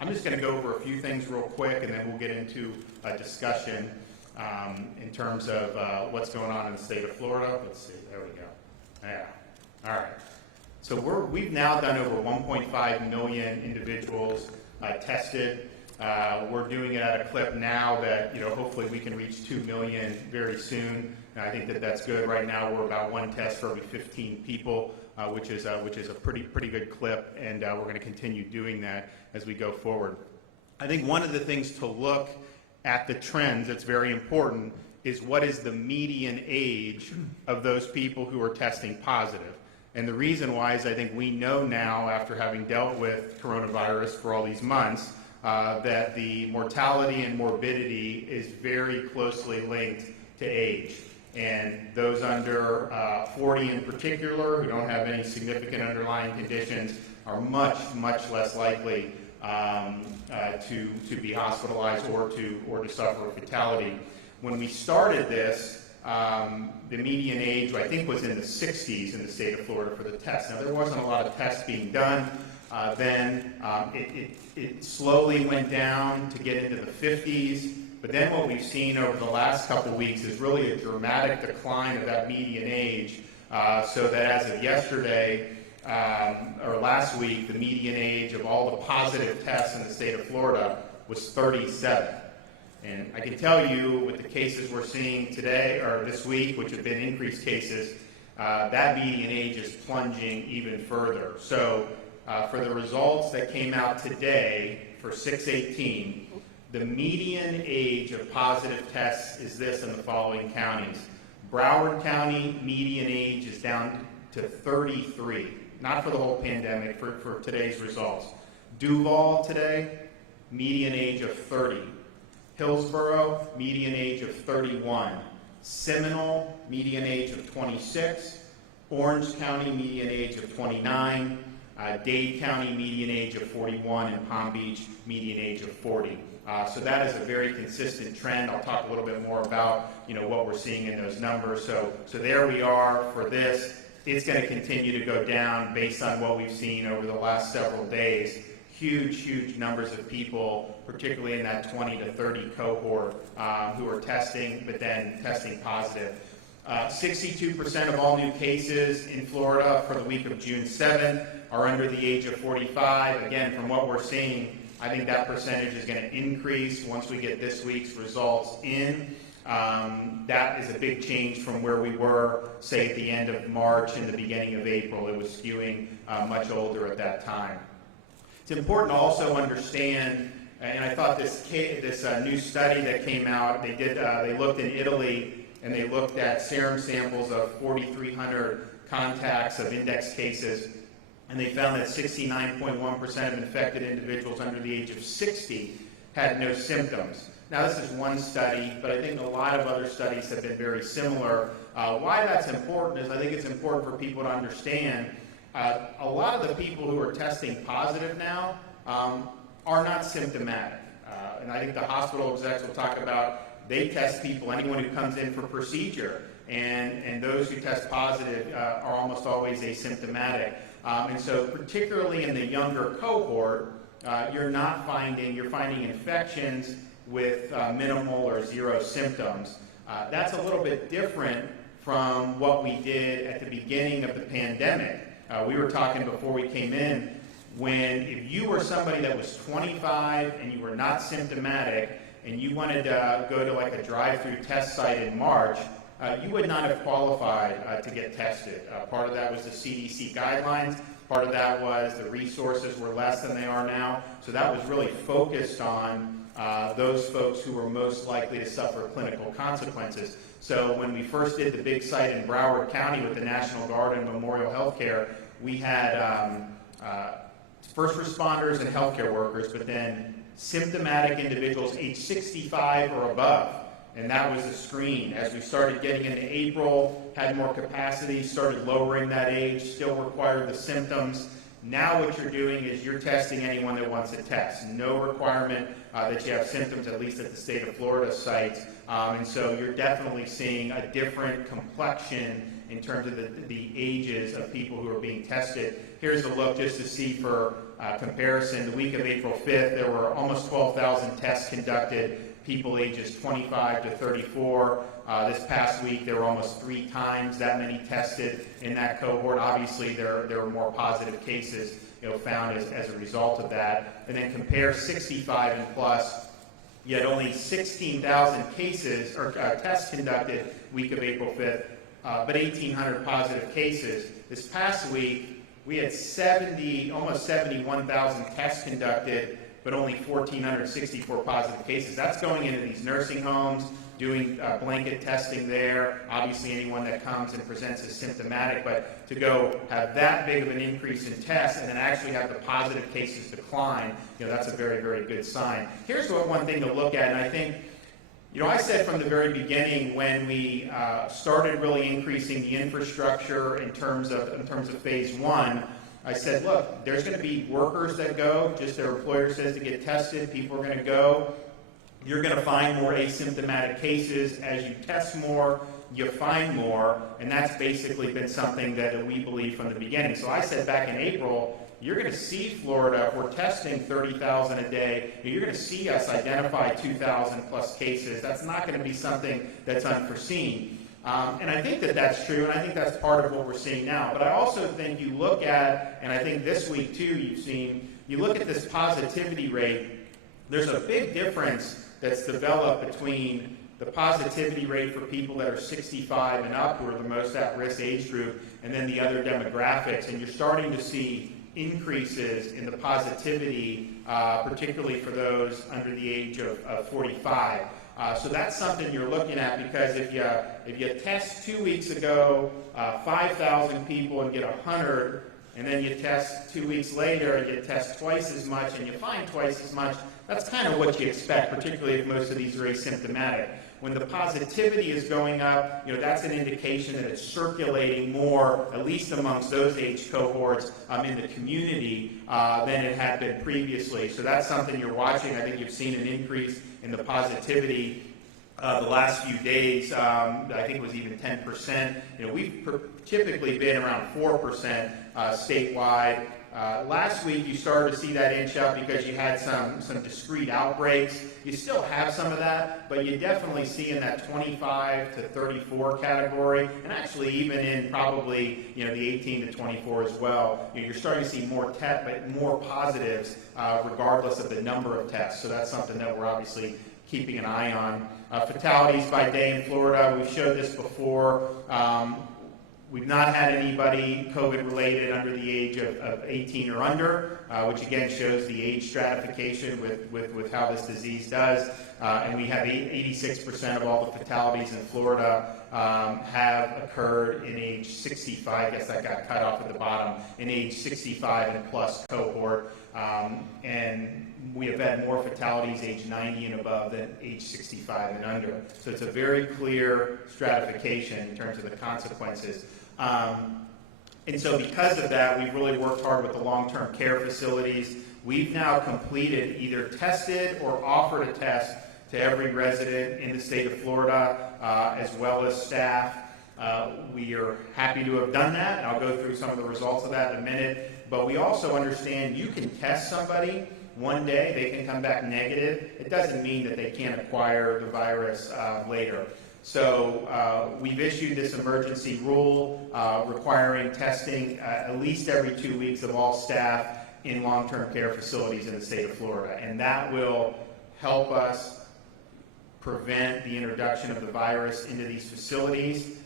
I'm just going to go over a few things real quick, and then we'll get into a discussion in terms of what's going on in the state of Florida. Let's see, there we go. Yeah, all right. So we've now done over 1.5 million individuals tested. We're doing it at a clip now that, hopefully we can reach 2 million very soon. And I think that that's good. Right now we're about one test for every 15 people, which is a pretty good clip, and we're going to continue doing that as we go forward. I think one of the things to look at the trends that's very important is what is the median age of those people who are testing positive. And the reason why is I think we know now, after having dealt with coronavirus for all these months, that the mortality and morbidity is very closely linked to age. And those under 40 in particular, who don't have any significant underlying conditions, are much less likely to be hospitalized or to suffer a fatality. When we started this, the median age, I think, was in the 60s in the state of Florida for the test. Now, there wasn't a lot of tests being done. Then it slowly went down to get into the 50s. But then what we've seen over the last couple of weeks is really a dramatic decline of that median age, so that as of yesterday, or last week, the median age of all the positive tests in the state of Florida was 37. And I can tell you, with the cases we're seeing today, or this week, which have been increased cases, that median age is plunging even further. So for the results that came out today for 6/18, the median age of positive tests is this in the following counties. Broward County, median age is down to 33, not for the whole pandemic, for today's results. Duval today, median age of 30. Hillsborough, median age of 31. Seminole, median age of 26. Orange County, median age of 29. Dade County, median age of 41. And Palm Beach, median age of 40. So that is a very consistent trend. I'll talk a little bit more about what we're seeing in those numbers. So there we are for this. It's going to continue to go down based on what we've seen over the last several days. Huge numbers of people, particularly in that 20 to 30 cohort, who are testing, but then testing positive. 62% of all new cases in Florida for the week of June 7th are under the age of 45. Again, from what we're seeing, I think that percentage is going to increase once we get this week's results in. That is a big change from where we were, say, at the end of March and the beginning of April. It was skewing much older at that time. It's important to also understand, and I thought this new study that came out, they looked in Italy, and they looked at serum samples of 4,300 contacts of index cases, and they found that 69.1% of infected individuals under the age of 60 had no symptoms. Now, this is one study, but I think a lot of other studies have been very similar. Why that's important is I think it's important for people to understand a lot of the people who are testing positive now are not symptomatic. And I think the hospital execs will talk about, they test people, anyone who comes in for procedure, and those who test positive are almost always asymptomatic. And so particularly in the younger cohort, you're finding infections with minimal or zero symptoms. That's a little bit different from what we did at the beginning of the pandemic. We were talking before we came in, when if you were somebody that was 25 and you were not symptomatic and you wanted to go to like a drive-through test site in March, you would not have qualified to get tested. Part of that was the CDC guidelines. Part of that was the resources were less than they are now. So that was really focused on those folks who were most likely to suffer clinical consequences. So when we first did the big site in Broward County with the National Guard and Memorial Healthcare, we had first responders and healthcare workers, but then symptomatic individuals age 65 or above. And that was the screen. As we started getting into April, had more capacity, started lowering that age, still required the symptoms. Now what you're doing is you're testing anyone that wants to test. No requirement that you have symptoms, at least at the state of Florida sites. And so you're definitely seeing a different complexion in terms of the ages of people who are being tested. Here's a look just to see for comparison. The week of April 5th, there were almost 12,000 tests conducted, people ages 25 to 34. This past week, there were almost 3 times that many tested in that cohort. Obviously, there were more positive cases found as a result of that. And then compare 65 and plus, you had only 16,000 cases or tests conducted week of April 5th, but 1,800 positive cases. This past week, we had almost 71,000 tests conducted, but only 1,464 positive cases. That's going into these nursing homes, doing blanket testing there. Obviously, anyone that comes and presents as symptomatic, but to go have that big of an increase in tests and then actually have the positive cases decline, that's a very, very good sign. Here's one thing to look at, and I think, I said from the very beginning when we started really increasing the infrastructure in terms of phase 1, I said, look, there's going to be workers that go, just their employer says to get tested, people are going to go. You're going to find more asymptomatic cases. As you test more, you find more, and that's basically been something that we believe from the beginning. So I said back in April, you're going to see Florida, if we're testing 30,000 a day, you're going to see us identify 2,000 plus cases. That's not going to be something that's unforeseen. And I think that's true, and I think that's part of what we're seeing now. But I also think you look at, and I think this week too you look at this positivity rate, there's a big difference that's developed between the positivity rate for people that are 65 and up, who are the most at-risk age group, and then the other demographics. And you're starting to see increases in the positivity, particularly for those under the age of 45. So that's something you're looking at, because if you test 2 weeks ago 5,000 people and get 100, and then you test 2 weeks later and you test twice as much and you find twice as much, that's kind of what you expect, particularly if most of these are asymptomatic. When the positivity is going up, that's an indication that it's circulating more, at least amongst those age cohorts in the community than it had been previously. So that's something you're watching. I think you've seen an increase in the positivity the last few days. I think it was even 10%. We've typically been around 4% statewide. Last week, you started to see that inch up because you had some discrete outbreaks. You still have some of that, but you definitely see in that 25 to 34 category, and actually even in probably the 18 to 24 as well. You're starting to see more positives regardless of the number of tests. So that's something that we're obviously keeping an eye on. Fatalities by day in Florida, we've showed this before. We've not had anybody COVID-related under the age of 18 or under, which again shows the age stratification with how this disease does. And we have 86% of all the fatalities in Florida have occurred in age 65. I guess that got cut off at the bottom, in age 65 and plus cohort. And we have had more fatalities age 90 and above than age 65 and under. So it's a very clear stratification in terms of the consequences. And so because of that, we've really worked hard with the long-term care facilities. We've now completed, either tested or offered a test to every resident in the state of Florida, as well as staff. We are happy to have done that, and I'll go through some of the results of that in a minute. But we also understand you can test somebody one day, they can come back negative. It doesn't mean that they can't acquire the virus later. So we've issued this emergency rule requiring testing at least every 2 weeks of all staff in long-term care facilities in the state of Florida. And that will help us prevent the introduction of the virus into these facilities.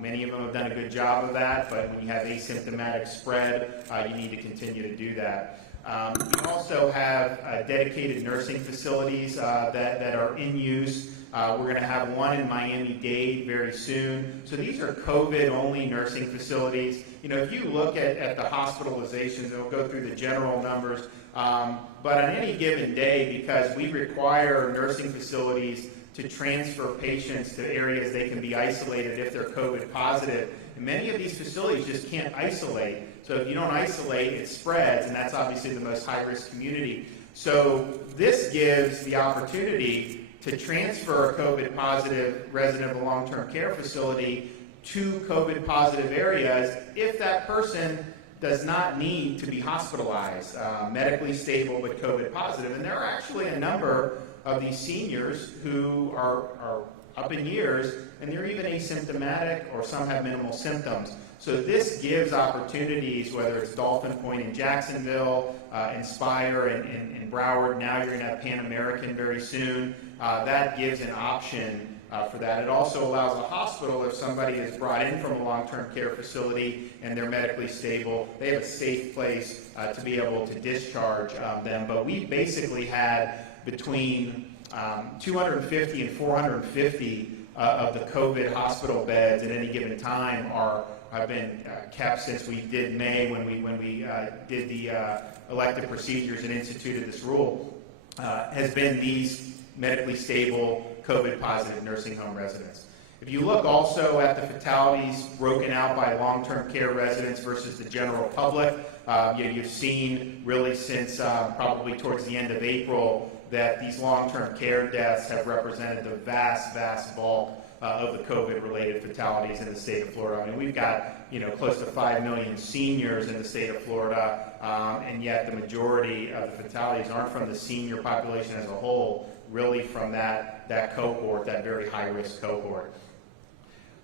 Many of them have done a good job of that, but when you have asymptomatic spread, you need to continue to do that. We also have dedicated nursing facilities that are in use. We're going to have one in Miami-Dade very soon. So these are COVID-only nursing facilities. If you look at the hospitalizations, we'll go through the general numbers, but on any given day, because we require nursing facilities to transfer patients to areas they can be isolated if they're COVID positive, and many of these facilities just can't isolate. So if you don't isolate, it spreads, and that's obviously the most high-risk community. So this gives the opportunity to transfer a COVID-positive resident of a long-term care facility to COVID positive areas if that person does not need to be hospitalized, medically stable but COVID positive. And there are actually a number of these seniors who are up in years, and they're even asymptomatic, or some have minimal symptoms. So this gives opportunities, whether it's Dolphin Point in Jacksonville, Inspire in Broward, now you're going to have Pan American very soon. That gives an option for that. It also allows a hospital, if somebody is brought in from a long-term care facility and they're medically stable, they have a safe place to be able to discharge them. But we basically had between 250 and 450 of the COVID hospital beds at any given time have been kept since we did May, when we did the elective procedures and instituted this rule, has been these medically stable COVID positive nursing home residents. If you look also at the fatalities broken out by long-term care residents versus the general public, you've seen really since probably towards the end of April that these long-term care deaths have represented the vast bulk of the COVID-related fatalities in the state of Florida. I mean, we've got close to 5 million seniors in the state of Florida, and yet the majority of the fatalities aren't from the senior population as a whole, really from that cohort, that very high-risk cohort.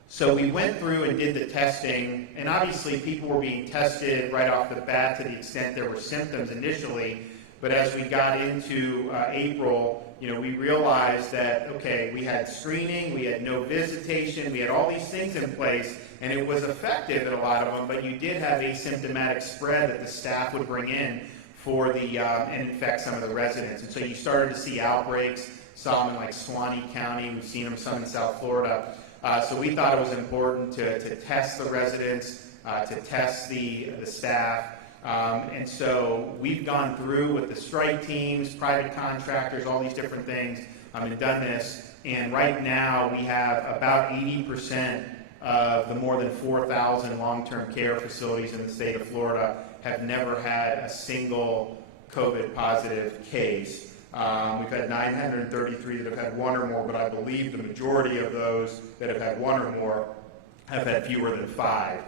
So we went through and did the testing, and obviously people were being tested right off the bat to the extent there were symptoms initially, but as we got into April, we realized that, okay, we had screening, we had no visitation, we had all these things in place, and it was effective at a lot of them, but you did have asymptomatic spread that the staff would bring in for the and infect some of the residents. And so you started to see outbreaks, saw them in like Suwannee County, we've seen them some in South Florida. So we thought it was important to test the residents, to test the staff. And so we've gone through with the strike teams, private contractors, all these different things, and done this. And right now we have about 80% of the more than 4,000 long-term care facilities in the state of Florida have never had a single COVID positive case. We've had 933 that have had one or more, but I believe the majority of those that have had one or more have had fewer than 5.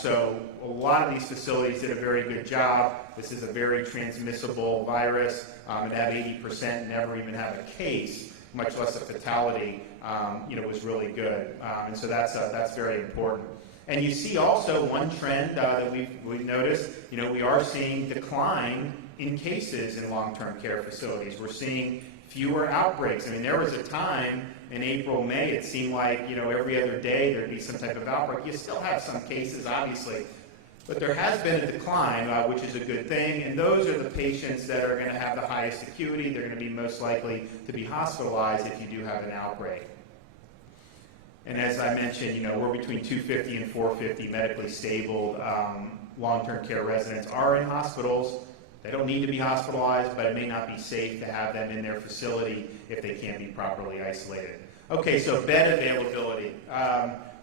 So a lot of these facilities did a very good job. This is a very transmissible virus, and have 80% never even have a case, much less a fatality, was really good. And so that's very important. And you see also one trend that we've noticed, we are seeing decline in cases in long-term care facilities. We're seeing fewer outbreaks. I mean, there was a time in April, May, it seemed like, every other day there'd be some type of outbreak. You still have some cases, obviously, but there has been a decline, which is a good thing, and those are the patients that are going to have the highest acuity. They're going to be most likely to be hospitalized if you do have an outbreak. And as I mentioned, we're between 250 and 450 medically stable long-term care residents are in hospitals. They don't need to be hospitalized, but it may not be safe to have them in their facility if they can't be properly isolated. Okay, so bed availability.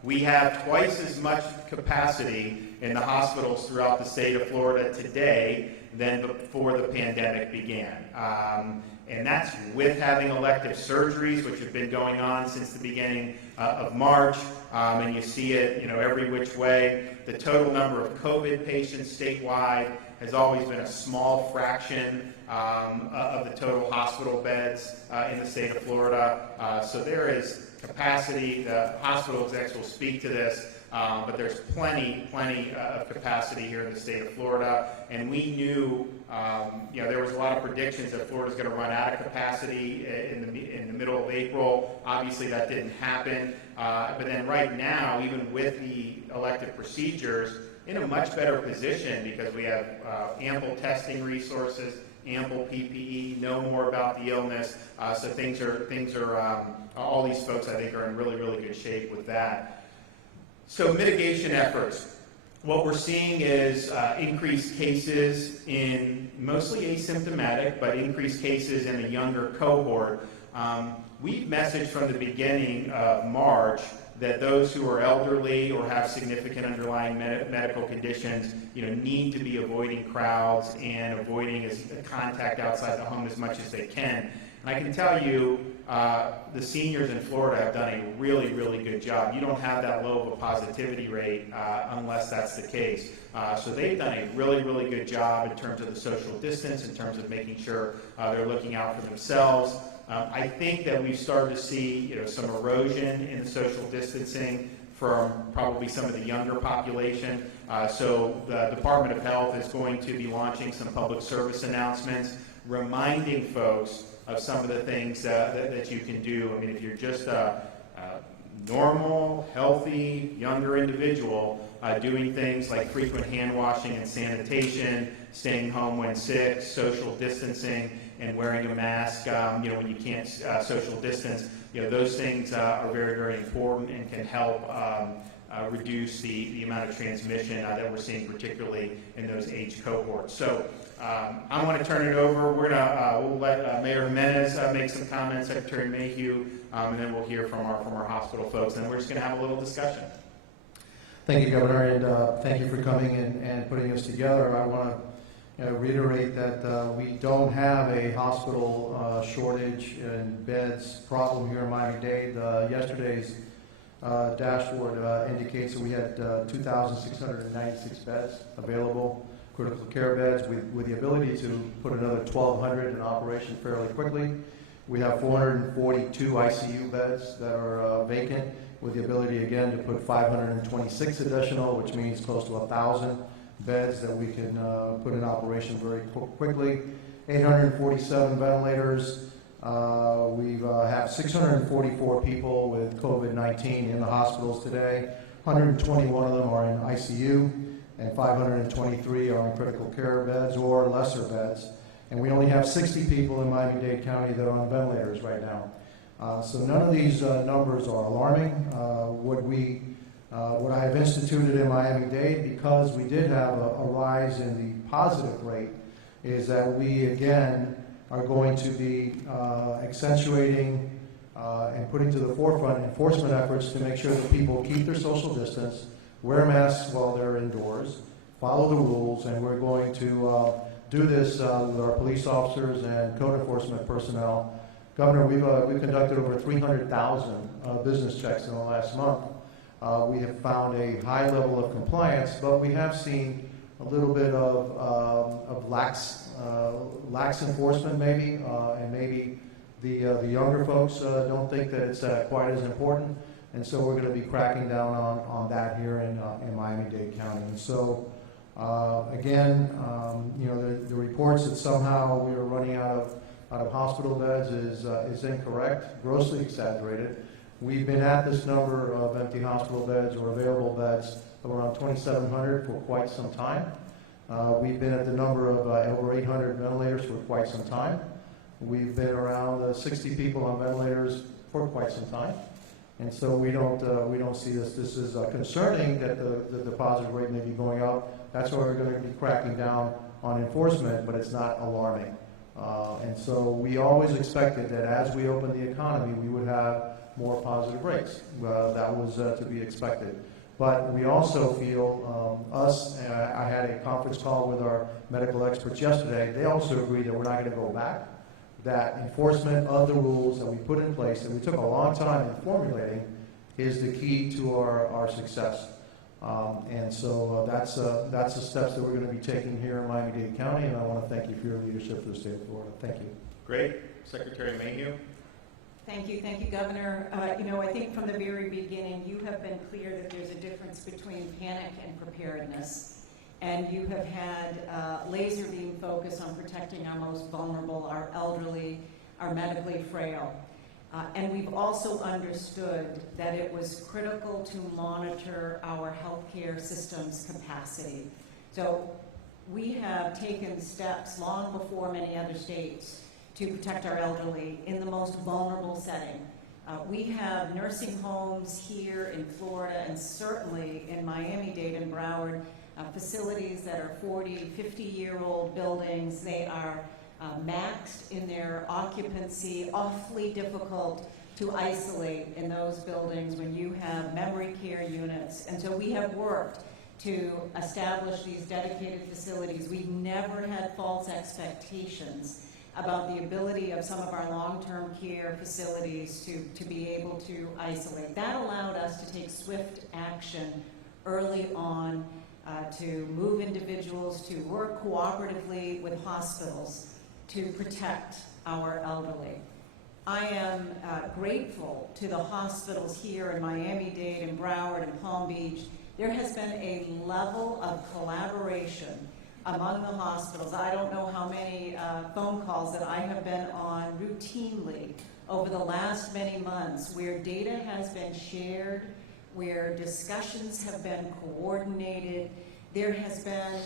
We have twice as much capacity in the hospitals throughout the state of Florida today than before the pandemic began. And that's with having elective surgeries, which have been going on since the beginning of March, and you see it, every which way. The total number of COVID patients statewide has always been a small fraction of the total hospital beds in the state of Florida. So there is capacity. The hospital execs will speak to this, but there's plenty of capacity here in the state of Florida. And we knew, there was a lot of predictions that Florida's going to run out of capacity in the middle of April. Obviously, that didn't happen. But then right now, even with the elective procedures, in a much better position because we have ample testing resources, ample PPE, know more about the illness. So things are all these folks I think are in really good shape with that. So mitigation efforts. What we're seeing is increased cases in mostly asymptomatic, but increased cases in a younger cohort. We've messaged from the beginning of March that those who are elderly or have significant underlying medical conditions, need to be avoiding crowds and avoiding contact outside the home as much as they can. And I can tell you, the seniors in Florida have done a really, really good job. You don't have that low of a positivity rate unless that's the case. So they've done a really, really good job in terms of the social distance, in terms of making sure they're looking out for themselves. I think that we've started to see, some erosion in the social distancing from probably some of the younger population. So the Department of Health is going to be launching some public service announcements, reminding folks of some of the things that you can do. I mean, if you're just a normal, healthy, younger individual, doing things like frequent hand washing and sanitation, staying home when sick, social distancing, and wearing a mask, when you can't social distance, those things are very, very important and can help reduce the amount of transmission that we're seeing, particularly in those age cohorts. So I want to turn it over. We'll let Mayor Jimenez make some comments, Secretary Mayhew, and then we'll hear from our hospital folks, and we're just going to have a little discussion. Thank you, Governor, and thank you for coming and putting us together. I want to reiterate that we don't have a hospital shortage and beds problem here in Miami-Dade. Yesterday's dashboard indicates that we had 2,696 beds available, critical care beds, with the ability to put another 1,200 in operation fairly quickly. We have 442 ICU beds that are vacant, with the ability again to put 526 additional, which means close to 1,000 beds that we can put in operation very quickly. 847 ventilators. We have 644 people with COVID-19 in the hospitals today. 121 of them are in ICU, and 523 are in critical care beds or lesser beds. And we only have 60 people in Miami-Dade County that are on ventilators right now. So none of these numbers are alarming. What I have instituted in Miami-Dade, because we did have a rise in the positive rate, is that we again are going to be accentuating and putting to the forefront enforcement efforts to make sure that people keep their social distance, wear masks while they're indoors, follow the rules, and we're going to do this with our police officers and code enforcement personnel. Governor, we've conducted over 300,000 business checks in the last month. We have found a high level of compliance, but we have seen a little bit of lax enforcement maybe, and maybe the younger folks don't think that it's quite as important, and so we're going to be cracking down on that here in Miami-Dade County. And so again, the reports that somehow we are running out of hospital beds is incorrect, grossly exaggerated. We've been at this number of empty hospital beds or available beds of around 2,700 for quite some time. We've been at the number of over 800 ventilators for quite some time. We've been around 60 people on ventilators for quite some time. And so we don't see this. This is concerning that the positive rate may be going up. That's why we're going to be cracking down on enforcement, but it's not alarming. And so we always expected that as we open the economy, we would have more positive rates. That was to be expected. But we also feel, I had a conference call with our medical experts yesterday. They also agree that we're not going to go back. That enforcement of the rules that we put in place, that we took a long time in formulating, is the key to our success. And so that's the steps that we're going to be taking here in Miami-Dade County, and I want to thank you for your leadership for the state of Florida. Thank you. Great. Secretary Mayhew. Thank you, Governor. I think from the very beginning, you have been clear that there's a difference between panic and preparedness. And you have had laser beam focus on protecting our most vulnerable, our elderly, our medically frail. And we've also understood that it was critical to monitor our healthcare system's capacity. So we have taken steps long before many other states to protect our elderly in the most vulnerable setting. We have nursing homes here in Florida and certainly in Miami-Dade and Broward, facilities that are 40, 50-year-old buildings. They are maxed in their occupancy, awfully difficult to isolate in those buildings when you have memory care units. And so we have worked to establish these dedicated facilities. We've never had false expectations about the ability of some of our long-term care facilities to be able to isolate. That allowed us to take swift action early on to move individuals, to work cooperatively with hospitals to protect our elderly. I am grateful to the hospitals here in Miami-Dade and Broward and Palm Beach. There has been a level of collaboration among the hospitals. I don't know how many phone calls that I have been on routinely over the last many months where data has been shared, where discussions have been coordinated. There has been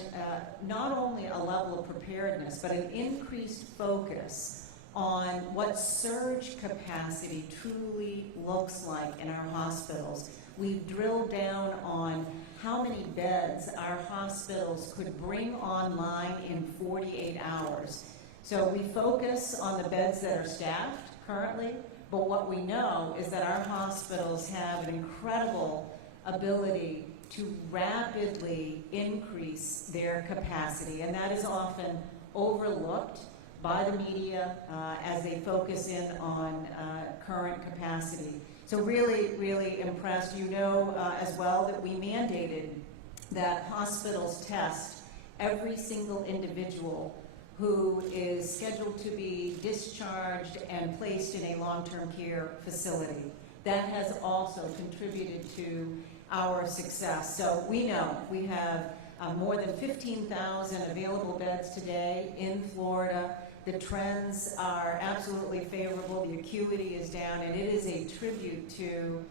not only a level of preparedness, but an increased focus on what surge capacity truly looks like in our hospitals. We've drilled down on how many beds our hospitals could bring online in 48 hours. So we focus on the beds that are staffed currently, but what we know is that our hospitals have an incredible ability to rapidly increase their capacity, and that is often overlooked by the media as they focus in on current capacity. So really, really impressed. You know as well that we mandated that hospitals test every single individual who is scheduled to be discharged and placed in a long-term care facility. That has also contributed to our success. So we know we have more than 15,000 available beds today in Florida. The trends are absolutely favorable. The acuity is down, and it is a tribute to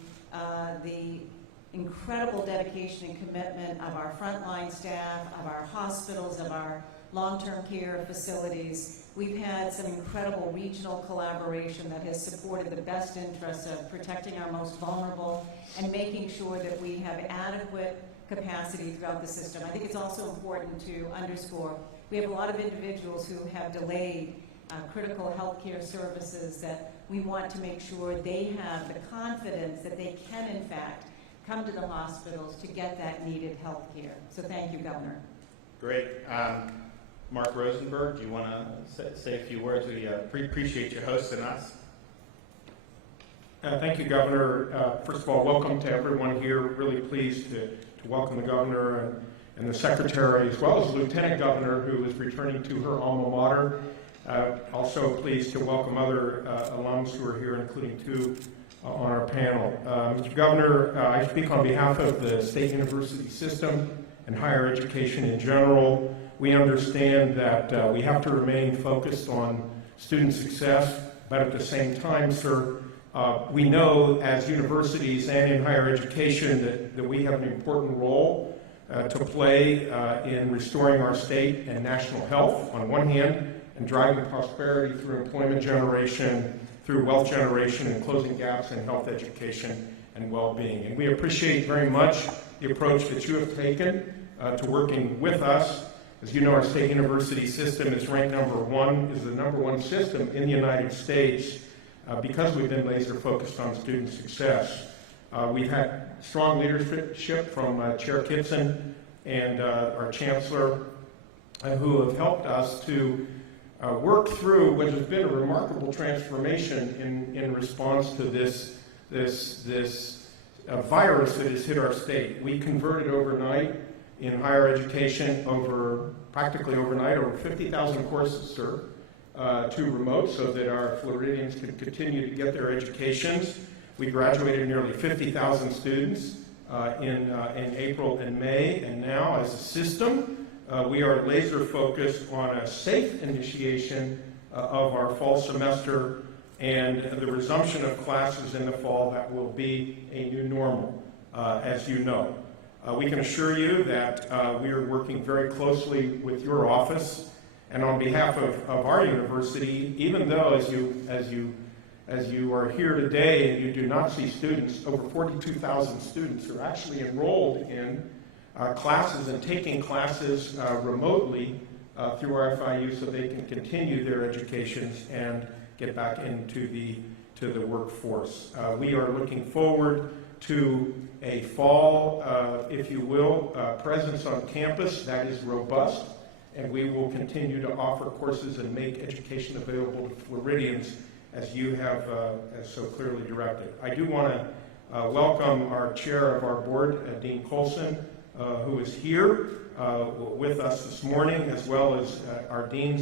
the incredible dedication and commitment of our frontline staff, of our hospitals, of our long-term care facilities. We've had some incredible regional collaboration that has supported the best interests of protecting our most vulnerable and making sure that we have adequate capacity throughout the system. I think it's also important to underscore we have a lot of individuals who have delayed critical healthcare services that we want to make sure they have the confidence that they can, in fact, come to the hospitals to get that needed health care. So thank you, Governor. Great. Mark Rosenberg, do you want to say a few words? We appreciate you hosting us. Thank you, Governor. First of all, welcome to everyone here. Really pleased to welcome the Governor and the Secretary, as well as the Lieutenant Governor, who is returning to her alma mater. Also pleased to welcome other alums who are here, including two on our panel. Mr. Governor, I speak on behalf of the state university system and higher education in general. We understand that we have to remain focused on student success, but at the same time, sir, we know as universities and in higher education that we have an important role to play in restoring our state and national health on one hand, and driving prosperity through employment generation, through wealth generation, and closing gaps in health education and well-being. And we appreciate very much the approach that you have taken to working with us. As you know, our state university system is ranked is the number one system in the United States because we've been laser focused on student success. We've had strong leadership from Chair Kitson and our Chancellor who have helped us to work through what has been a remarkable transformation in response to this virus that has hit our state. We converted overnight in higher education practically overnight, over 50,000 courses, sir, to remote so that our Floridians could continue to get their educations. We graduated nearly 50,000 students in April and May, and now as a system, we are laser focused on a safe initiation of our fall semester and the resumption of classes in the fall that will be a new normal, as you know. We can assure you that we are working very closely with your office, and on behalf of our university, even though as you are here today and you do not see students, over 42,000 students are actually enrolled in classes and taking classes remotely through our FIU so they can continue their educations and get back into the workforce. We are looking forward to a fall, if you will, presence on campus that is robust, and we will continue to offer courses and make education available to Floridians as you have as so clearly directed. I do want to welcome our chair of our board, Dean Colson, who is here with us this morning, as well as our Dean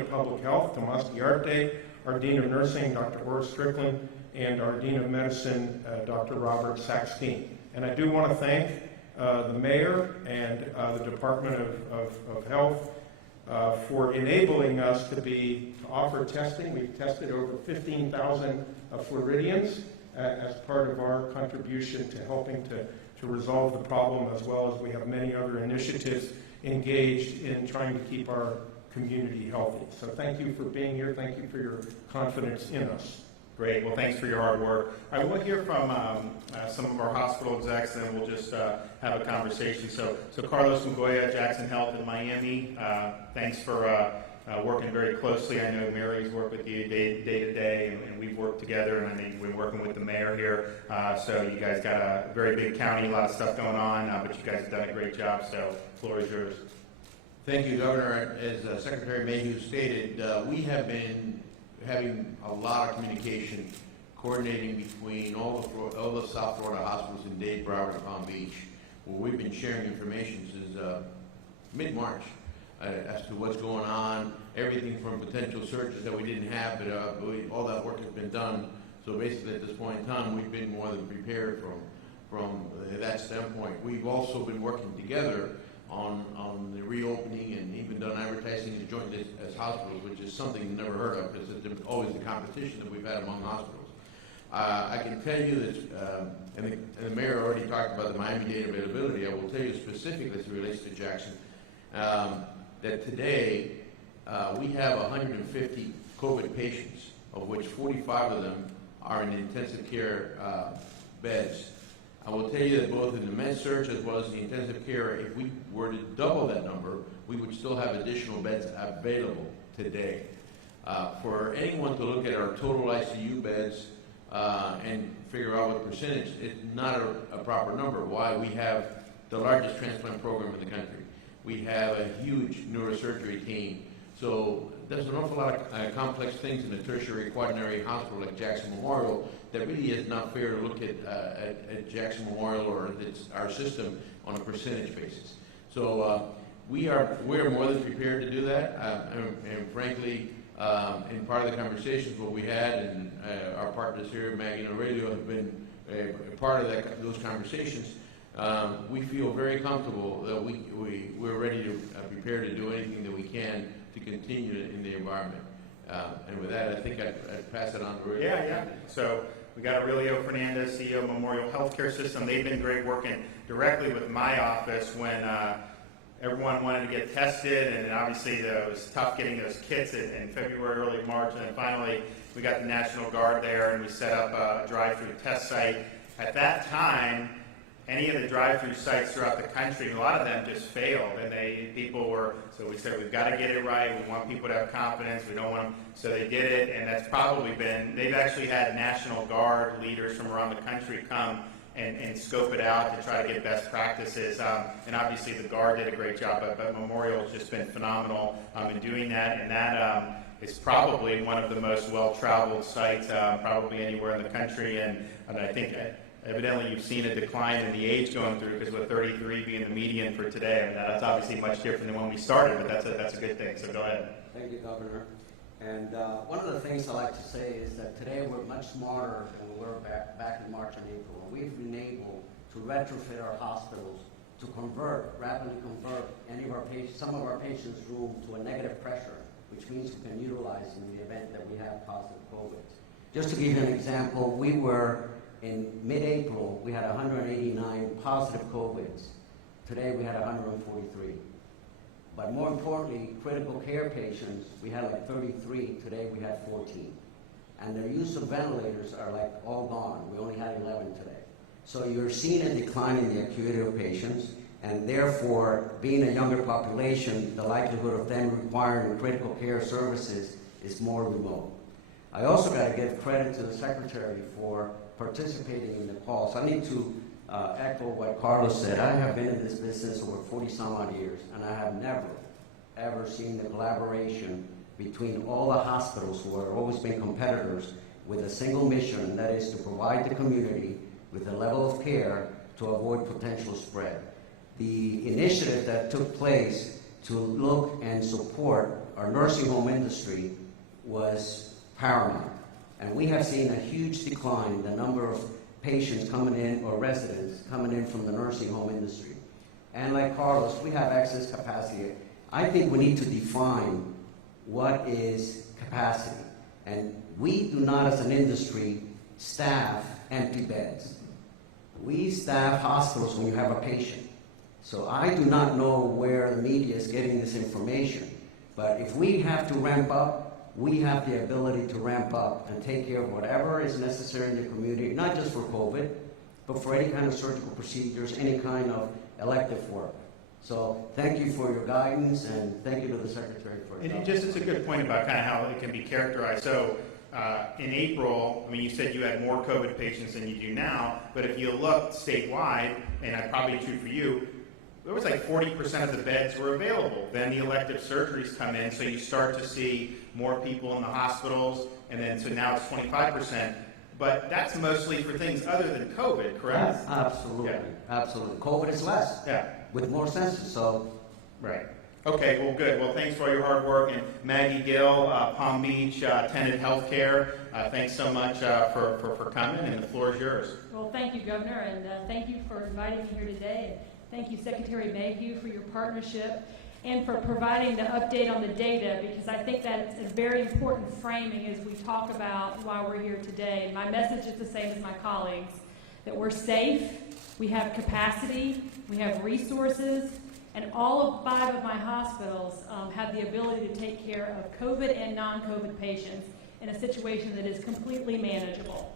of Public Health, Tomas Guiarte, our Dean of Nursing, Dr. Horace Strickland, and our Dean of Medicine, Dr. Robert Saxteen. And I do want to thank the Mayor and the Department of Health for enabling us to offer testing. We've tested over 15,000 Floridians as part of our contribution to helping to resolve the problem, as well as we have many other initiatives engaged in trying to keep our community healthy. So thank you for being here. Thank you for your confidence in us. Great. Well, thanks for your hard work. I will hear from some of our hospital execs, and then we'll just have a conversation. So Carlos Mugoya, Jackson Health in Miami, thanks for working very closely. I know Mary's worked with you day to day, and we've worked together, and I think we're working with the mayor here. So you guys got a very big county, a lot of stuff going on, but you guys have done a great job, so the floor is yours. Thank you, Governor. As Secretary Mayhew stated, we have been having a lot of communication, coordinating between all the South Florida hospitals in Dade, Broward, and Palm Beach, where we've been sharing information since mid-March as to what's going on, everything from potential surges that we didn't have, but all that work has been done. So basically, at this point in time, we've been more than prepared from that standpoint. We've also been working together on the reopening and even done advertising as jointly as hospitals, which is something you've never heard of because it's always the competition that we've had among hospitals. I can tell you that, and the mayor already talked about the Miami-Dade availability. I will tell you specifically as it relates to Jackson, that today we have 150 COVID patients, of which 45 of them are in intensive care beds. I will tell you that both in the med surg as well as the intensive care, if we were to double that number, we would still have additional beds available today. For anyone to look at our total ICU beds and figure out what percentage, it's not a proper number. Why? We have the largest transplant program in the country. We have a huge neurosurgery team. So there's an awful lot of complex things in a tertiary quaternary hospital like Jackson Memorial that really is not fair to look at Jackson Memorial or our system on a percentage basis. So we're more than prepared to do that. And frankly, in part of the conversations what we had, and our partners here at Maggie and Radio have been a part of those conversations. We feel very comfortable that we're ready to prepare to do anything that we can to continue in the environment. And with that, I think I'd pass it on to Ray. Yeah. So we got Aurelio Fernandez, CEO of Memorial Healthcare System. They've been great working directly with my office when everyone wanted to get tested, and obviously it was tough getting those kits in February, early March, and then finally we got the National Guard there and we set up a drive-through test site. At that time, any of the drive-through sites throughout the country, a lot of them just failed, and so we said, we've got to get it right, we want people to have confidence, we don't want them, so they did it, and that's probably they've actually had National Guard leaders from around the country come and scope it out to try to get best practices, and obviously the Guard did a great job, but Memorial has just been phenomenal in doing that, and that is probably one of the most well-traveled sites, probably anywhere in the country, and I think evidently you've seen a decline in the age going through, because with 33 being the median for today, I mean, that's obviously much different than when we started, but that's a good thing, so go ahead. Thank you, Governor. And one of the things I like to say is that today we're much smarter than we were back in March and April. We've been able to retrofit our hospitals to rapidly convert some of our patients' room to a negative pressure, which means we can utilize in the event that we have positive COVID. Just to give you an example, in mid-April, we had 189 positive COVIDs. Today, we had 143. But more importantly, critical care patients, we had like 33. Today, we had 14. And their use of ventilators are like all gone. We only had 11 today. So you're seeing a decline in the acuity of patients. and therefore, being a younger population, the likelihood of them requiring critical care services is more remote. I also got to give credit to the Secretary for participating in the call. So I need to echo what Carlos said. I have been in this business over 40 some odd years, and I have never, ever seen the collaboration between all the hospitals who have always been competitors with a single mission, and that is to provide the community with a level of care to avoid potential spread. The initiative that took place to look and support our nursing home industry was paramount. And we have seen a huge decline in the number of patients coming in, or residents coming in from the nursing home industry. And like Carlos, we have excess capacity. I think we need to define what is capacity. And we do not, as an industry, staff empty beds. We staff hospitals when you have a patient. So I do not know where the media is getting this information. But if we have to ramp up, we have the ability to ramp up and take care of whatever is necessary in the community, not just for COVID, but for any kind of surgical procedures, any kind of elective work. So thank you for your guidance, and thank you to the Secretary for And your it just, it's a good point about kind of how it can be characterized. So in April, I mean, you said you had more COVID patients than you do now, but if you look statewide, and probably true for you, there was like 40% of the beds were available. Then the elective surgeries come in, so you start to see more people in the hospitals, and then so now it's 25%. But that's mostly for things other than COVID, correct? Yes, absolutely, Yeah. absolutely. COVID is less, Yeah. with more census, so. Right. Okay, well, good. Well, thanks for all your hard work. And Maggie Gill, Palm Beach Tenet Healthcare, thanks so much for coming, and the floor is yours. Well, thank you, Governor, and thank you for inviting me here today. And thank you, Secretary Mayhew, for your partnership and for providing the update on the data, because I think that it's a very important framing as we talk about why we're here today. My message is the same as my colleagues, that we're safe, we have capacity, we have resources, and all of 5 of my hospitals have the ability to take care of COVID and non-COVID patients in a situation that is completely manageable.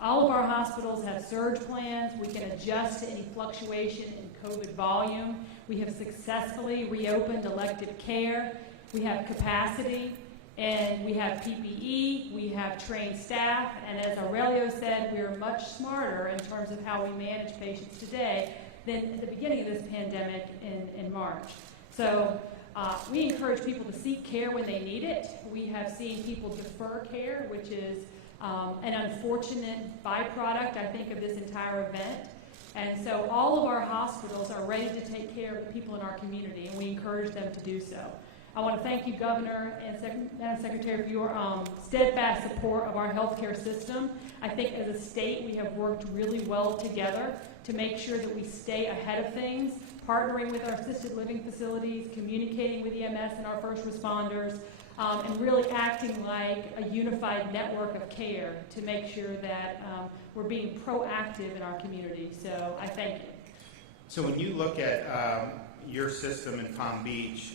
All of our hospitals have surge plans. We can adjust to any fluctuation in COVID volume. We have successfully reopened elective care. We have capacity, and we have PPE. We have trained staff, and as Aurelio said, we are much smarter in terms of how we manage patients today than at the beginning of this pandemic in March. So we encourage people to seek care when they need it. We have seen people defer care, which is an unfortunate byproduct, I think, of this entire event. And so all of our hospitals are ready to take care of the people in our community, and we encourage them to do so. I want to thank you, Governor and Madam Secretary, for your steadfast support of our healthcare system. I think as a state, we have worked really well together to make sure that we stay ahead of things, partnering with our assisted living facilities, communicating with EMS and our first responders, and really acting like a unified network of care to make sure that we're being proactive in our community. So I thank you. So when you look at your system in Palm Beach,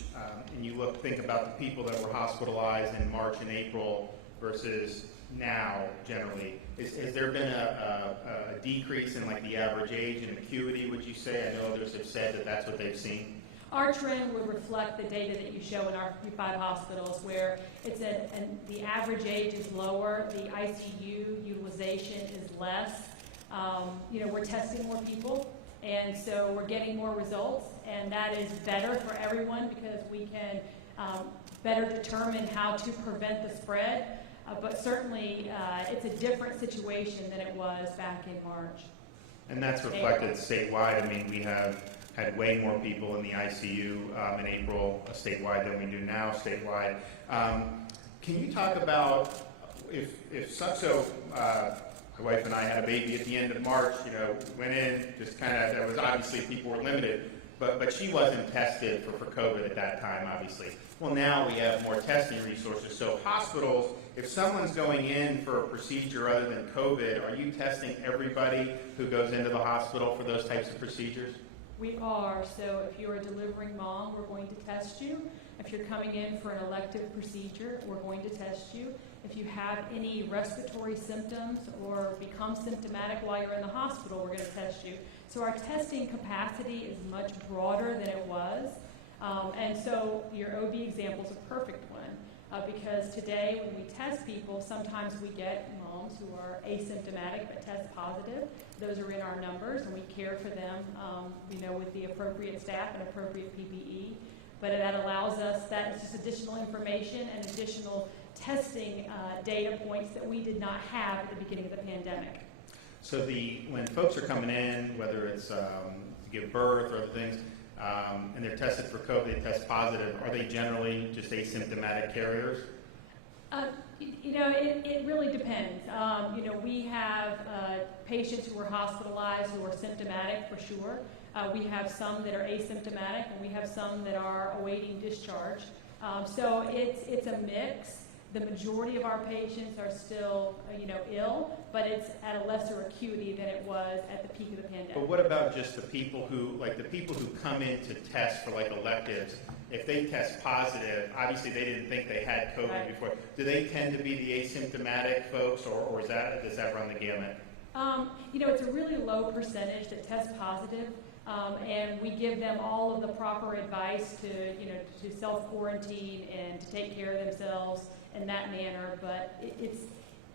and you think about the people that were hospitalized in March and April versus now, generally, has there been a decrease in like the average age and acuity, would you say? I know others have said that that's what they've seen. Our trend would reflect the data that you show in our 5 hospitals, where it's the average age is lower, the ICU utilization is less. We're testing more people, and so we're getting more results, and that is better for everyone because we can better determine how to prevent the spread. But certainly, it's a different situation than it was back in March. And that's reflected statewide. I mean, we have had way more people in the ICU in April statewide than we do now statewide. Can you talk about my wife and I had a baby at the end of March, went in, just kind of, there was obviously people were limited, but she wasn't tested for COVID at that time, obviously. Well, now we have more testing resources. So hospitals, if someone's going in for a procedure other than COVID, are you testing everybody who goes into the hospital for those types of procedures? We are. So if you're a delivering mom, we're going to test you. If you're coming in for an elective procedure, we're going to test you. If you have any respiratory symptoms or become symptomatic while you're in the hospital, we're going to test you. So our testing capacity is much broader than it was. And so your OB example is a perfect one. Because today when we test people, sometimes we get moms who are asymptomatic but test positive. Those are in our numbers, and we care for them, with the appropriate staff and appropriate PPE. But that allows us, that is just additional information and additional testing data points that we did not have at the beginning of the pandemic. So when folks are coming in, whether it's to give birth or other things, and they're tested for COVID, they test positive, are they generally just asymptomatic carriers? It really depends. We have patients who are hospitalized who are symptomatic for sure. We have some that are asymptomatic, and we have some that are awaiting discharge. So it's a mix. The majority of our patients are still, ill, but it's at a lesser acuity than it was at the peak of the pandemic. But what about just the people who come in to test for electives? If they test positive, obviously they didn't think they had COVID Right. before. Do they tend to be the asymptomatic folks, or does that run the gamut? It's a really low percentage that test positive, and we give them all of the proper advice to self-quarantine and to take care of themselves in that manner, but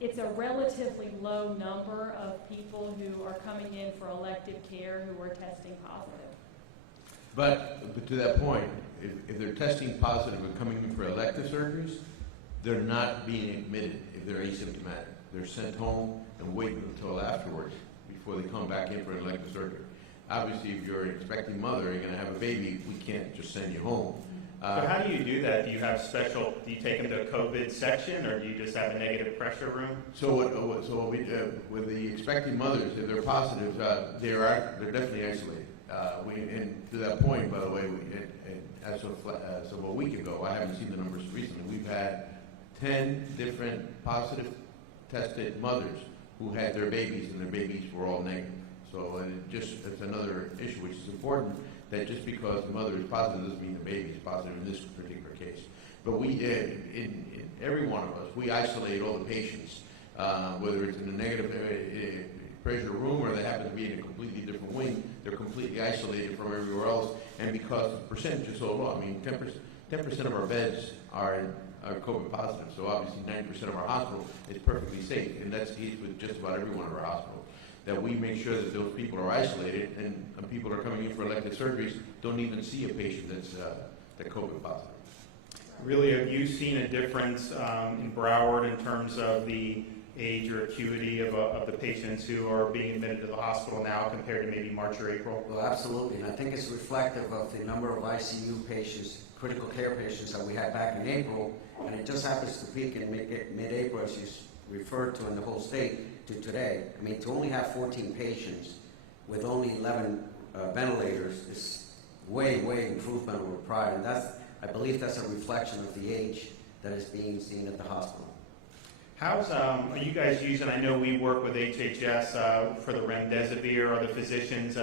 it's a relatively low number of people who are coming in for elective care who are testing positive. But to that point, if they're testing positive and coming in for elective surgeries, they're not being admitted if they're asymptomatic. They're sent home and waiting until afterwards before they come back in for an elective surgery. Obviously, if you're an expecting mother, you're going to have a baby, we can't just send you home. So how do you do that? Do you take them to a COVID section, or do you just have a negative pressure room? So what we do with the expecting mothers, if they're positive, they're definitely isolated. And to that point, by the way, as of a week ago, I haven't seen the numbers recently, we've had 10 different positive tested mothers who had their babies, and their babies were all negative. So it's another issue, which is important, that just because the mother is positive doesn't mean the baby is positive in this particular case. But we did, in every one of us, we isolate all the patients, whether it's in a negative pressure room or they happen to be in a completely different wing, they're completely isolated from everywhere else. And because the percentage is so low, 10% of our beds are COVID positive, so obviously 90% of our hospital is perfectly safe, and that's the case with just about every one of our hospitals. That we make sure that those people are isolated, and people are coming in for elective surgeries don't even see a patient that's COVID positive. Really, have you seen a difference in Broward in terms of the age or acuity of the patients who are being admitted to the hospital now compared to maybe March or April? Well, absolutely, and I think it's reflective of the number of ICU patients, critical care patients that we had back in April, and it just happens to peak in mid-April, as you referred to in the whole state, to today. To only have 14 patients with only 11 ventilators is way improvement over prior, and I believe that's a reflection of the age that is being seen at the hospital. Are you guys using, I know we work with HHS for the remdesivir, are the physicians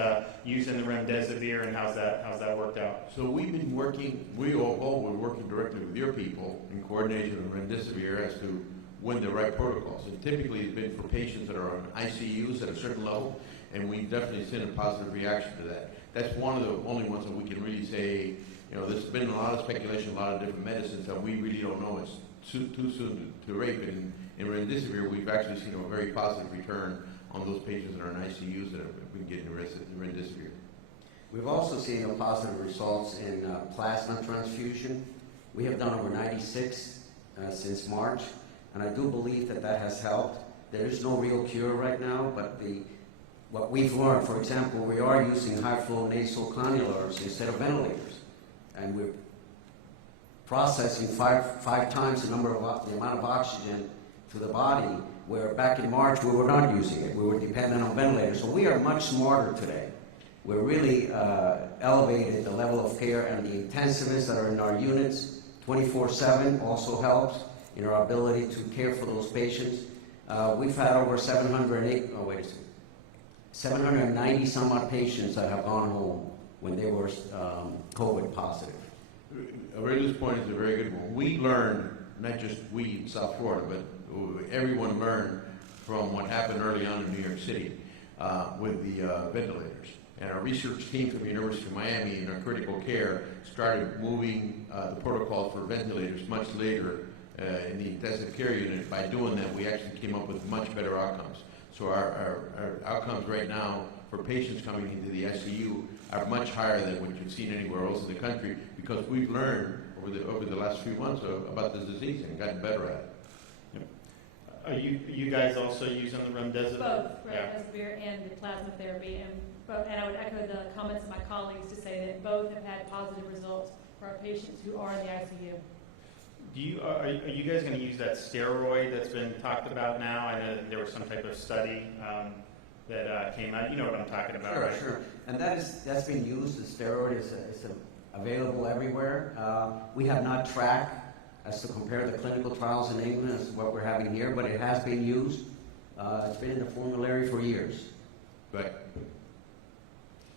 using the remdesivir, and how's that worked out? So we've been working, we're working directly with your people in coordination with remdesivir as to when the right protocols. And typically it's been for patients that are on ICUs at a certain level, and we've definitely seen a positive reaction to that. That's one of the only ones that we can really say, there's been a lot of speculation, a lot of different medicines that we really don't know. It's too soon to rate, but in remdesivir, we've actually seen a very positive return on those patients that are in ICUs that have been getting remdesivir. We've also seen positive results in plasma transfusion. We have done over 96 since March, and I do believe that has helped. There is no real cure right now, but what we've learned, for example, we are using high-flow nasal cannulars instead of ventilators, and we're processing five times the amount of oxygen to the body, where back in March we were not using it. We were dependent on ventilators. So we are much smarter today. We're really elevated the level of care, and the intensivists that are in our units 24/7 also helps in our ability to care for those patients. We've had over 790 some odd patients that have gone home when they were COVID positive. Aurelio's point is a very good one. We learned, not just we in South Florida, but everyone learned from what happened early on in New York City with the ventilators. And our research team from the University of Miami in our critical care started moving the protocols for ventilators much later in the intensive care unit. By doing that, we actually came up with much better outcomes. So our outcomes right now for patients coming into the ICU are much higher than what you've seen anywhere else in the country, because we've learned over the last few months about the disease and gotten better at it. Are you guys also using the remdesivir? Both Yeah. remdesivir and the plasma therapy, and I would echo the comments of my colleagues to say that both have had positive results for our patients who are in the ICU. Are you guys going to use that steroid that's been talked about now? I know that there was some type of study that came out. You know what I'm talking about, right? Sure. And that's been used. The steroid is available everywhere. We have not tracked as to compare the clinical trials in England as what we're having here, but it has been used. It's been in the formulary for years. But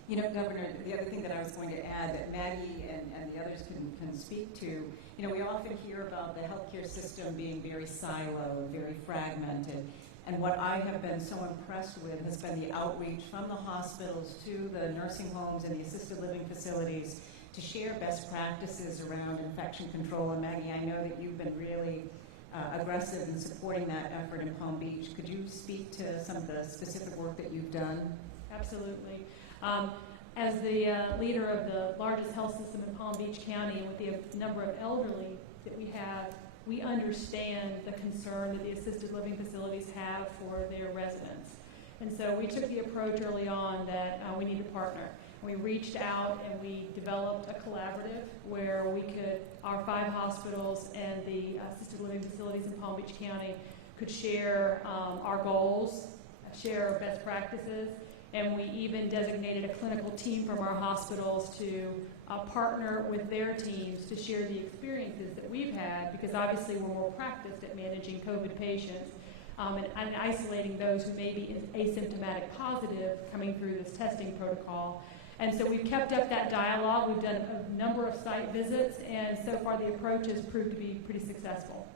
You know, Governor, the other thing that I was going to add that Maggie and the others can speak to, you know, we often hear about the healthcare system being very siloed, very fragmented. And what I have been so impressed with has been the outreach from the hospitals to the nursing homes and the assisted living facilities to share best practices around infection control. And Maggie, I know that you've been really aggressive in supporting that effort in Palm Beach. Could you speak to some of the specific work that you've done? Absolutely. As the leader of the largest health system in Palm Beach County, and with the number of elderly that we have, we understand the concern that the assisted living facilities have for their residents. And so we took the approach early on that we need to partner. We reached out and we developed a collaborative where our 5 hospitals and the assisted living facilities in Palm Beach County could share our goals, share our best practices, and we even designated a clinical team from our hospitals to partner with their teams to share the experiences that we've had, because obviously we're more practiced at managing COVID patients and isolating those who may be asymptomatic positive coming through this testing protocol. And so we've kept up that dialogue. We've done a number of site visits, and so far the approach has proved to be pretty successful.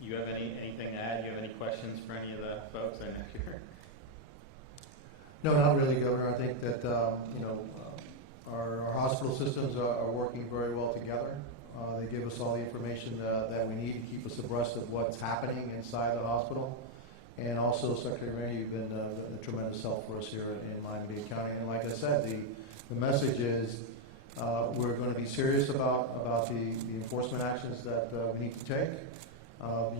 You have anything to add? You have any questions for any of the folks? I know you're... No, not really, Governor. I think that, our hospital systems are working very well together. They give us all the information that we need to keep us abreast of what's happening inside the hospital. And also, Secretary Ray, you've been a tremendous help for us here in Miami-Dade County. And like I said, the message is we're going to be serious about the enforcement actions that we need to take.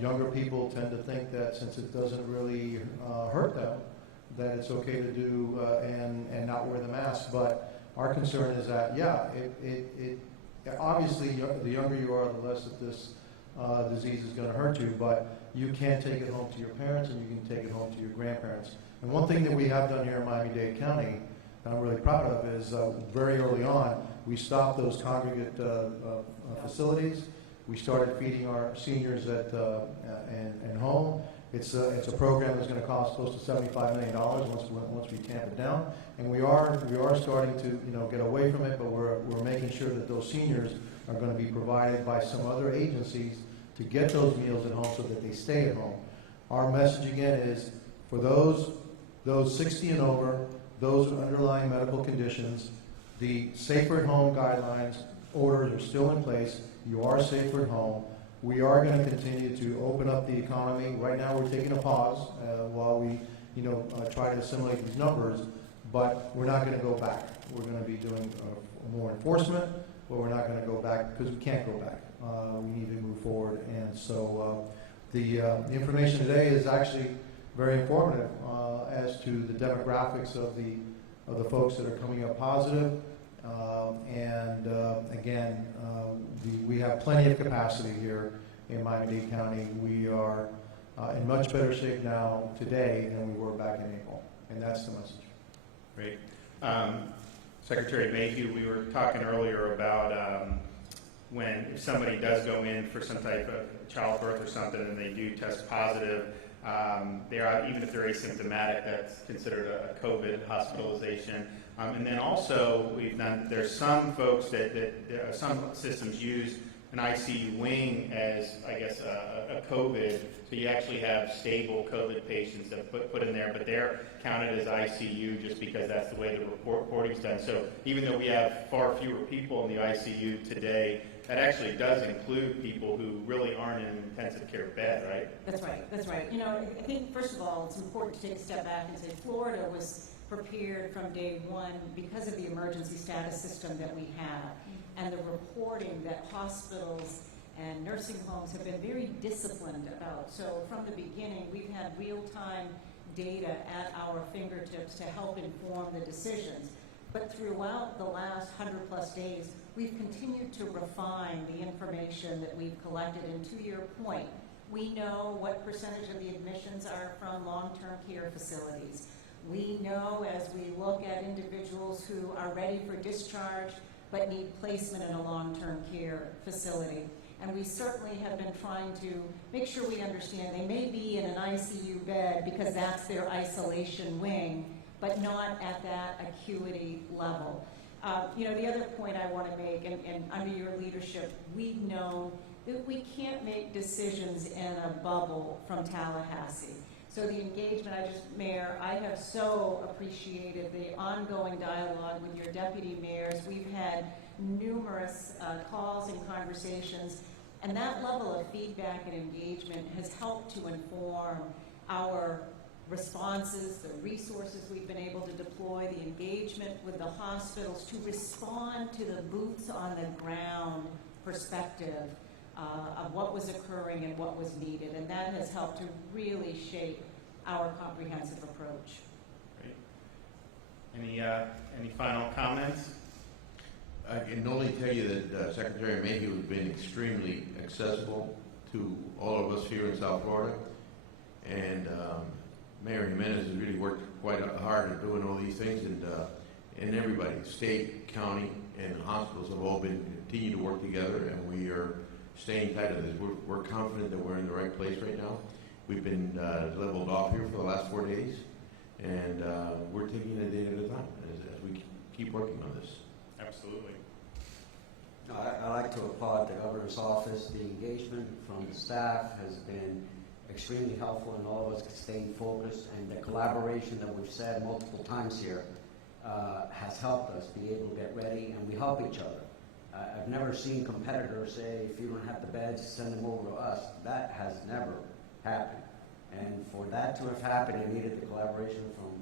Younger people tend to think that since it doesn't really hurt them, that it's okay to do and not wear the mask. But our concern is that, obviously the younger you are, the less that this disease is going to hurt you. But you can take it home to your parents, and you can take it home to your grandparents. And one thing that we have done here in Miami-Dade County, that I'm really proud of, is very early on, we stopped those congregate facilities. We started feeding our seniors at home. It's a program that's going to cost close to $75 million once we tamp it down. And we are starting to get away from it, but we're making sure that those seniors are going to be provided by some other agencies to get those meals at home so that they stay at home. Our message again is for those 60 and over, those with underlying medical conditions, the safer at home guidelines, orders are still in place. You are safer at home. We are going to continue to open up the economy. Right now we're taking a pause while we try to assimilate these numbers, but we're not going to go back. We're going to be doing more enforcement, but we're not going to go back because we can't go back. We need to move forward, and so the information today is actually very informative as to the demographics of the folks that are coming up positive. Again, we have plenty of capacity here in Miami-Dade County. We are in much better shape now today than we were back in April, and that's the message. Great. Secretary Mayhew, we were talking earlier about if somebody does go in for some type of childbirth or something and they do test positive, even if they're asymptomatic, that's considered a COVID hospitalization. And then also, there's some folks that some systems use an ICU wing as, I guess, a COVID, so you actually have stable COVID patients that put in there, but they're counted as ICU just because that's the way the reporting's done. So even though we have far fewer people in the ICU today, that actually does include people who really aren't in an intensive care bed, right? That's right, that's right. You know, I think, first of all, it's important to take a step back and say Florida was prepared from day one because of the emergency status system that we have and the reporting that hospitals and nursing homes have been very disciplined about. So from the beginning, we've had real-time data at our fingertips to help inform the decisions. But throughout the last 100+ days, we've continued to refine the information that we've collected. And to your point, we know what percentage of the admissions are from long-term care facilities. We know as we look at individuals who are ready for discharge but need placement in a long-term care facility. And we certainly have been trying to make sure we understand they may be in an ICU bed because that's their isolation wing, but not at that acuity level. You know, the other point I want to make, and under your leadership, we've known that we can't make decisions in a bubble from Tallahassee. So the engagement, Mayor, I have so appreciated the ongoing dialogue with your deputy mayors. We've had numerous calls and conversations, and that level of feedback and engagement has helped to inform our responses, the resources we've been able to deploy, the engagement with the hospitals to respond to the boots on the ground perspective of what was occurring and what was needed. And that has helped to really shape our comprehensive approach. Great. Any final comments? I can only tell you that Secretary Mayhew has been extremely accessible to all of us here in South Florida. And Mayor Jimenez has really worked quite hard at doing all these things, and everybody, state, county, and hospitals have all been continue to work together, and we are staying tight of this. We're confident that we're in the right place right now. We've been leveled off here for the last 4 days, and we're taking it a day at a time as we keep working on this. Absolutely. I'd like to applaud the governor's office. The engagement from the staff has been extremely helpful in all of us staying focused, and the collaboration that we've said multiple times here has helped us be able to get ready, and we help each other. I've never seen competitors say, if you don't have the beds, send them over to us. That has never happened. And for that to have happened, it needed the collaboration from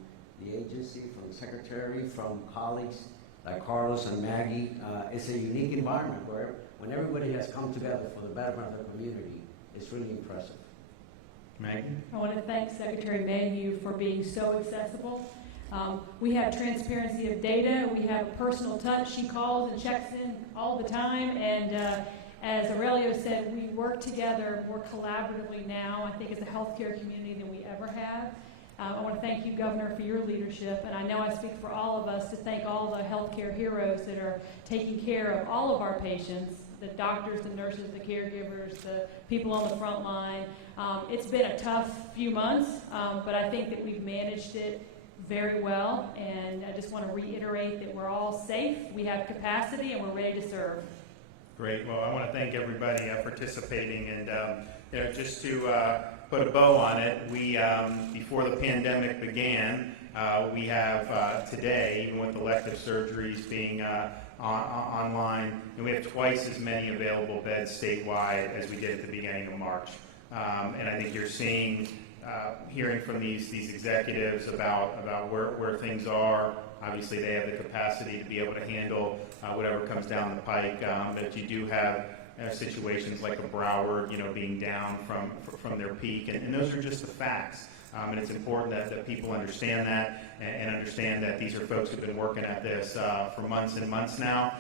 the agency, from the secretary, from colleagues like Carlos and Maggie. It's a unique environment where when everybody has come together for the betterment of the community, it's really impressive. Maggie? I want to thank Secretary Mayhew for being so accessible. We have transparency of data. We have a personal touch. She calls and checks in all the time. And as Aurelio said, we work together more collaboratively now, I think, as a healthcare community than we ever have. I want to thank you, Governor, for your leadership. And I know I speak for all of us to thank all the healthcare heroes that are taking care of all of our patients, the doctors, the nurses, the caregivers, the people on the front line. It's been a tough few months, but I think that we've managed it very well. And I just want to reiterate that we're all safe, we have capacity, and we're ready to serve. Great. Well, I want to thank everybody participating, and you know, just to put a bow on it, we before the pandemic began, we have today, even with elective surgeries being online, and we have twice as many available beds statewide as we did at the beginning of March. And I think you're seeing, hearing from these executives about where things are. Obviously, they have the capacity to be able to handle whatever comes down the pike, but you do have situations like a Broward, you know, being down from their peak, and those are just the facts. And it's important that people understand that and understand that these are folks who've been working at this for months and months now.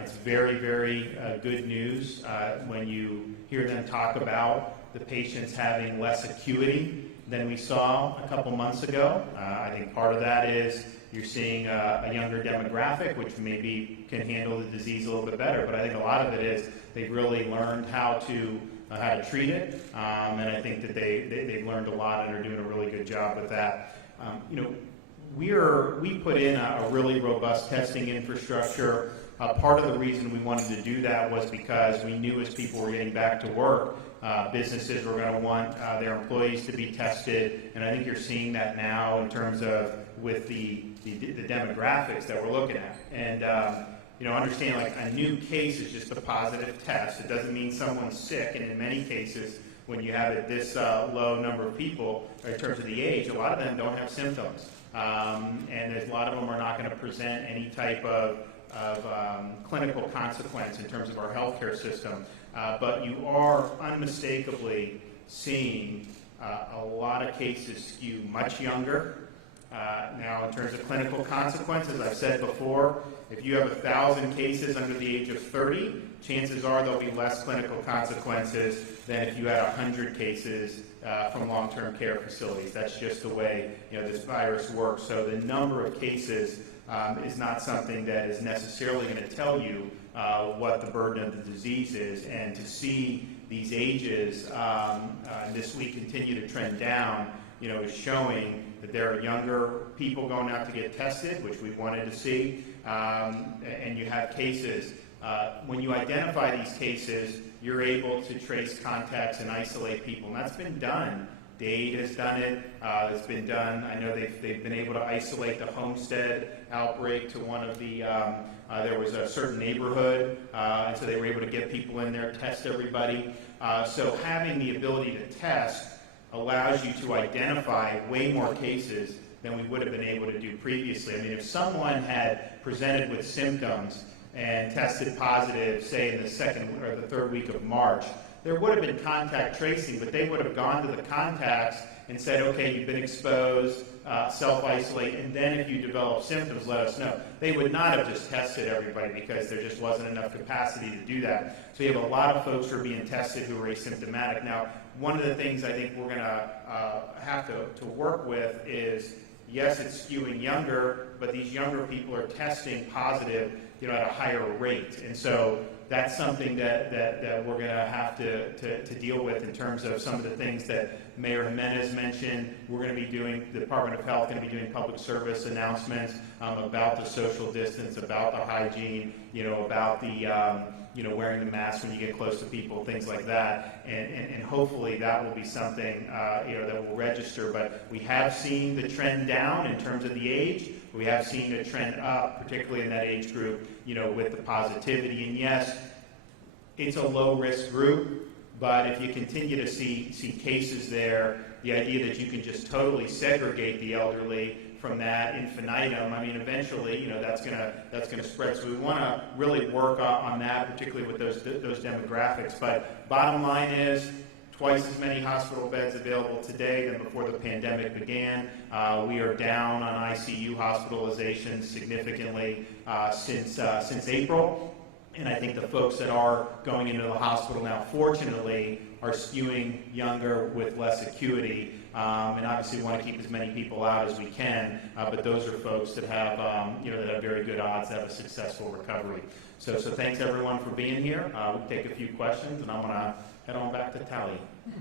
It's very, very good news when you hear them talk about the patients having less acuity than we saw a couple months ago. I think part of that is you're seeing a younger demographic, which maybe can handle the disease a little bit better. But I think a lot of it is they've really learned how to treat it, and I think that they've learned a lot and are doing a really good job with that. You know, we put in a really robust testing infrastructure Part of the reason we wanted to do that was because we knew as people were getting back to work, businesses were going to want their employees to be tested, and I think you're seeing that now in terms of with the demographics that we're looking at. And understand like a new case is just a positive test. It doesn't mean someone's sick, and in many cases, when you have it this low number of people, in terms of the age, a lot of them don't have symptoms, and there's a lot of them are not going to present any type of clinical consequence in terms of our healthcare system. But you are unmistakably seeing a lot of cases skew much younger. Now, in terms of clinical consequences, I've said before, if you have 1,000 cases under the age of 30, chances are there'll be less clinical consequences than if you had 100 cases from long-term care facilities. That's just the way this virus works. So the number of cases is not something that is necessarily going to tell you what the burden of the disease is. And to see these ages this week continue to trend down, is showing that there are younger people going out to get tested, which we wanted to see, and you have cases. When you identify these cases, you're able to trace contacts and isolate people, and that's been done. Dade has done it. It's been done. I know they've been able to isolate the Homestead outbreak to one of the, there was a certain neighborhood, and so they were able to get people in there, test everybody. So having the ability to test allows you to identify way more cases than we would have been able to do previously. I mean, if someone had presented with symptoms and tested positive, say in the second or the third week of March, there would have been contact tracing, but they would have gone to the contacts and said, okay, you've been exposed, self-isolate, and then if you develop symptoms, let us know. They would not have just tested everybody because there just wasn't enough capacity to do that. So you have a lot of folks who are being tested who are asymptomatic. Now, one of the things I think we're going to have to work with is, yes, it's skewing younger, but these younger people are testing positive, at a higher rate. And so that's something that we're going to have to deal with in terms of some of the things that Mayor Jimenez mentioned. We're going to be doing, the Department of Health going to be doing public service announcements about the social distance, about the hygiene, about the, wearing the mask when you get close to people, things like that. And hopefully that will be something, that will register. But we have seen the trend down in terms of the age. We have seen a trend up, particularly in that age group, with the positivity. And yes, it's a low-risk group, but if you continue to see cases there, the idea that you can just totally segregate the elderly from that infinitum, I mean, eventually, that's gonna spread. So we want to really work on that, particularly with those demographics. But bottom line is, twice as many hospital beds available today than before the pandemic began. We are down on ICU hospitalizations significantly since April. And I think the folks that are going into the hospital now, fortunately, are skewing younger with less acuity. And obviously we want to keep as many people out as we can, but those are folks that have, that have very good odds to have a successful recovery. So thanks everyone for being here. We'll take a few questions, and I'm going to head on back to Tally. I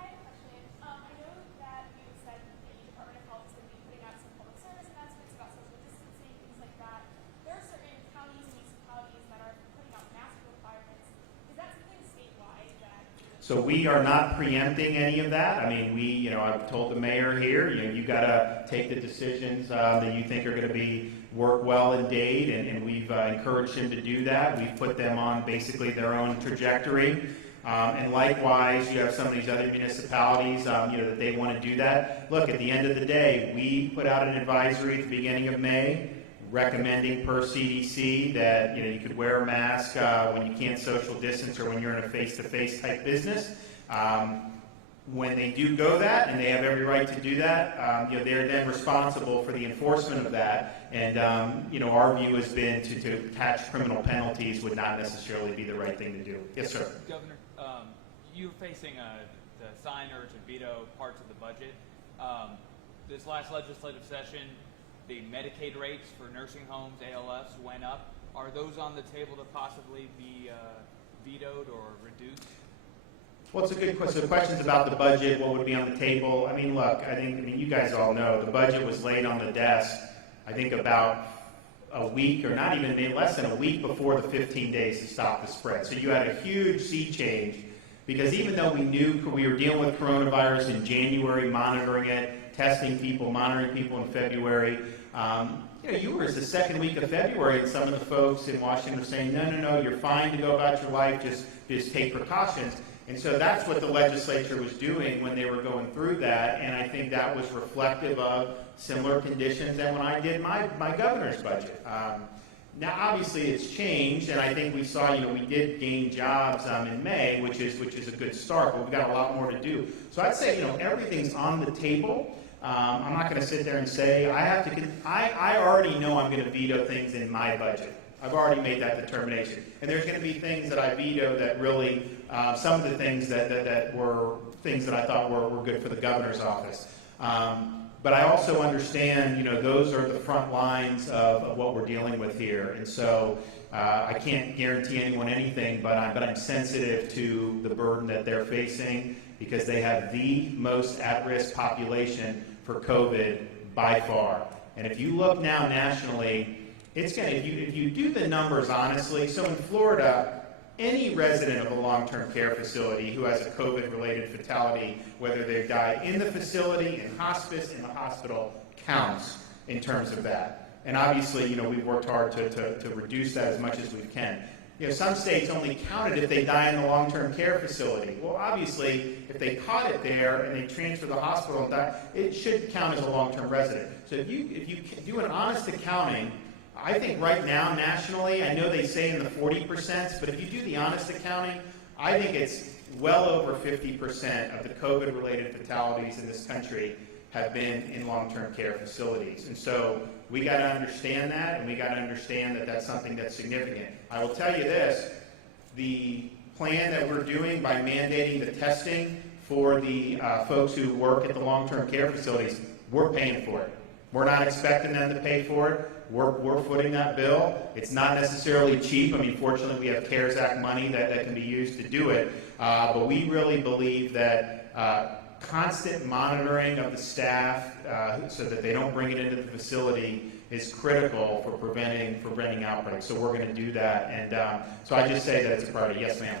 have a question. I know that you said the Department of Health is going to be putting out some public service announcements about social distancing, things like that. There are certain counties and municipalities that are putting out mask requirements. Is that something statewide that? So we are not preempting any of that. I mean, I've told the mayor here, you got to take the decisions that you think are going to work well in Dade, and we've encouraged him to do that. We've put them on basically their own trajectory. And likewise, you have some of these other municipalities, that they want to do that. Look, at the end of the day, we put out an advisory at the beginning of May recommending per CDC that you could wear a mask when you can't social distance or when you're in a face-to-face type business. When they do go that, and they have every right to do that, they're then responsible for the enforcement of that. And our view has been to attach criminal penalties would not necessarily be the right thing to do. Yes, sir. Governor, you're facing the sign or to veto parts of the budget. This last legislative session, the Medicaid rates for nursing homes, ALFs, went up. Are those on the table to possibly be vetoed or reduced? Well, it's a good question. The question's about the budget, what would be on the table. I mean, look, I mean, you guys all know the budget was laid on the desk, I think about a week, or not even maybe less than a week before the 15 days to stop the spread. So you had a huge sea change, because even though we knew we were dealing with coronavirus in January, monitoring it, testing people, monitoring people in February, you were as the second week of February, and some of the folks in Washington were saying, no, you're fine to go about your life, just take precautions. And so that's what the legislature was doing when they were going through that, and I think that was reflective of similar conditions than when I did my governor's budget. Now, obviously, it's changed, and I think we saw, we did gain jobs in May, which is a good start, but we've got a lot more to do. So I'd say, everything's on the table. I'm not going to sit there and say I already know I'm going to veto things in my budget. I've already made that determination, and there's going to be things that I veto that really, some of the things that were things that I thought were good for the governor's office. But I also understand, those are the front lines of what we're dealing with here. And so I can't guarantee anyone anything, but I'm sensitive to the burden that they're facing, because they have the most at-risk population for COVID by far. And if you look now nationally, it's going to, if you do the numbers honestly, so in Florida, any resident of a long-term care facility who has a COVID-related fatality, whether they've died in the facility, in hospice, in the hospital, counts in terms of that. And obviously, we've worked hard to reduce that as much as we can. Some states only count it if they die in the long-term care facility. Well, obviously, if they caught it there and they transfer to the hospital and die, it should count as a long-term resident. So if you do an honest accounting, I think right now, nationally, I know they say in the 40%, but if you do the honest accounting, I think it's well over 50% of the COVID-related fatalities in this country have been in long-term care facilities. And so we got to understand that, and we got to understand that that's something that's significant. I will tell you this, the plan that we're doing by mandating the testing for the folks who work at the long-term care facilities, we're paying for it. We're not expecting them to pay for it. We're footing that bill. It's not necessarily cheap. I mean, fortunately, we have CARES Act money that can be used to do it. But we really believe that constant monitoring of the staff so that they don't bring it into the facility is critical for preventing outbreaks. So we're going to do that. And so I just say that it's a priority. Yes, ma'am.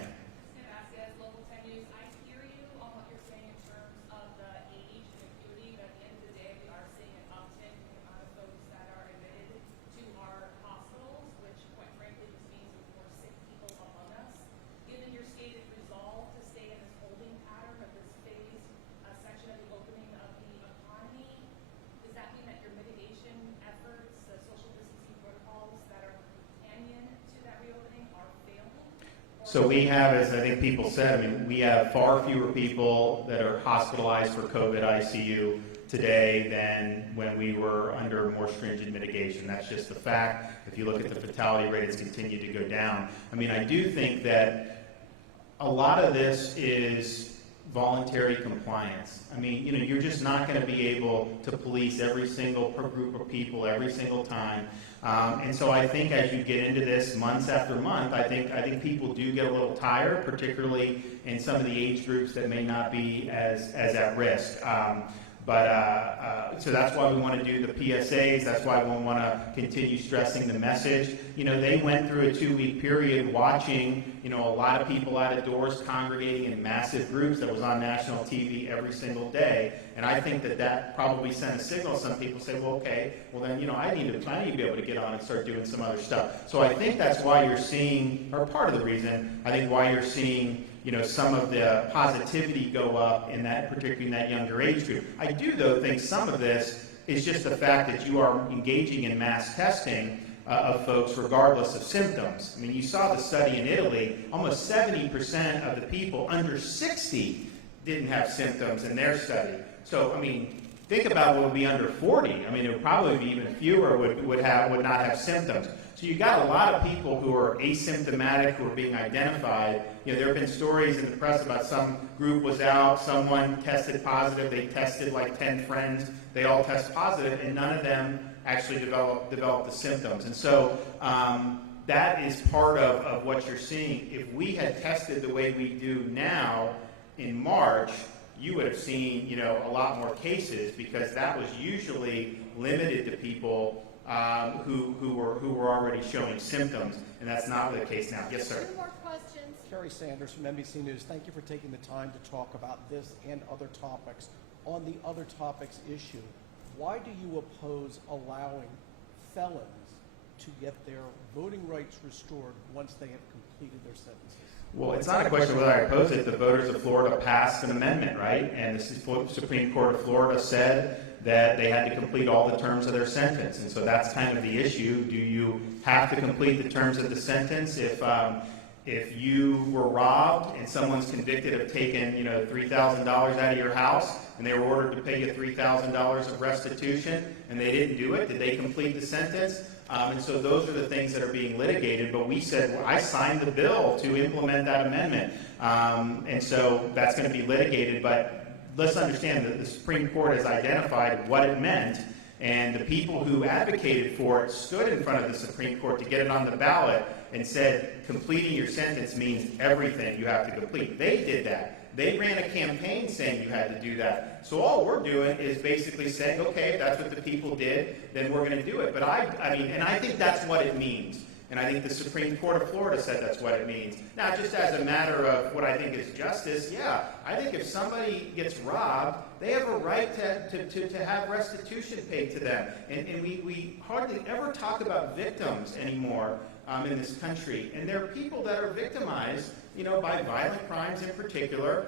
So we have, as I think people said, we have far fewer people that are hospitalized for COVID ICU today than when we were under more stringent mitigation. That's just the fact. If you look at the fatality rate, it's continued to go down. I mean, I do think that a lot of this is voluntary compliance. I mean, you're just not going to be able to police every single group of people every single time. And so I think as you get into this months after month, I think people do get a little tired, particularly in some of the age groups that may not be as at risk. So that's why we want to do the PSAs. That's why we want to continue stressing the message. They went through a 2-week period watching, a lot of people out of doors congregating in massive groups that was on national TV every single day. And I think that probably sent a signal. Some people say, well, okay, well then, I need to be able to get on and start doing some other stuff. So I think that's why you're seeing, or part of the reason, I think why you're seeing some of the positivity go up particularly in that younger age group. I do, though, think some of this is just the fact that you are engaging in mass testing of folks regardless of symptoms. I mean, you saw the study in Italy, almost 70% of the people under 60 didn't have symptoms in their study. So, I mean, think about what would be under 40. I mean, it would probably be even fewer would not have symptoms. So you got a lot of people who are asymptomatic who are being identified. There have been stories in the press about some group was out, someone tested positive, they tested like 10 friends, they all test positive, and none of them actually developed the symptoms. And so that is part of what you're seeing. If we had tested the way we do now in March, you would have seen, a lot more cases, because that was usually limited to people who were already showing symptoms, and that's not the case now. Yes, sir. Two more questions. Kerry Sanders from NBC News. Thank you for taking the time to talk about this and other topics. On the other topics issue, why do you oppose allowing felons to get their voting rights restored once they have completed their sentences? Well, it's not a question whether I oppose it. The voters of Florida passed an amendment, right? And the Supreme Court of Florida said that they had to complete all the terms of their sentence. And so that's kind of the issue. Do you have to complete the terms of the sentence if you were robbed and someone's convicted of taking, $3,000 out of your house and they were ordered to pay you $3,000 of restitution and they didn't do it? Did they complete the sentence? And so those are the things that are being litigated. But we said, well, I signed the bill to implement that amendment. And so that's going to be litigated. But let's understand that the Supreme Court has identified what it meant. And the people who advocated for it stood in front of the Supreme Court to get it on the ballot and said completing your sentence means everything you have to complete. They did that. They ran a campaign saying you had to do that. So all we're doing is basically saying, okay, if that's what the people did, then we're going to do it. But I think that's what it means. And I think the Supreme Court of Florida said that's what it means. Now, just as a matter of what I think is justice, yeah, I think if somebody gets robbed, they have a right to have restitution paid to them. And we hardly ever talk about victims anymore in this country. And there are people that are victimized, by violent crimes in particular,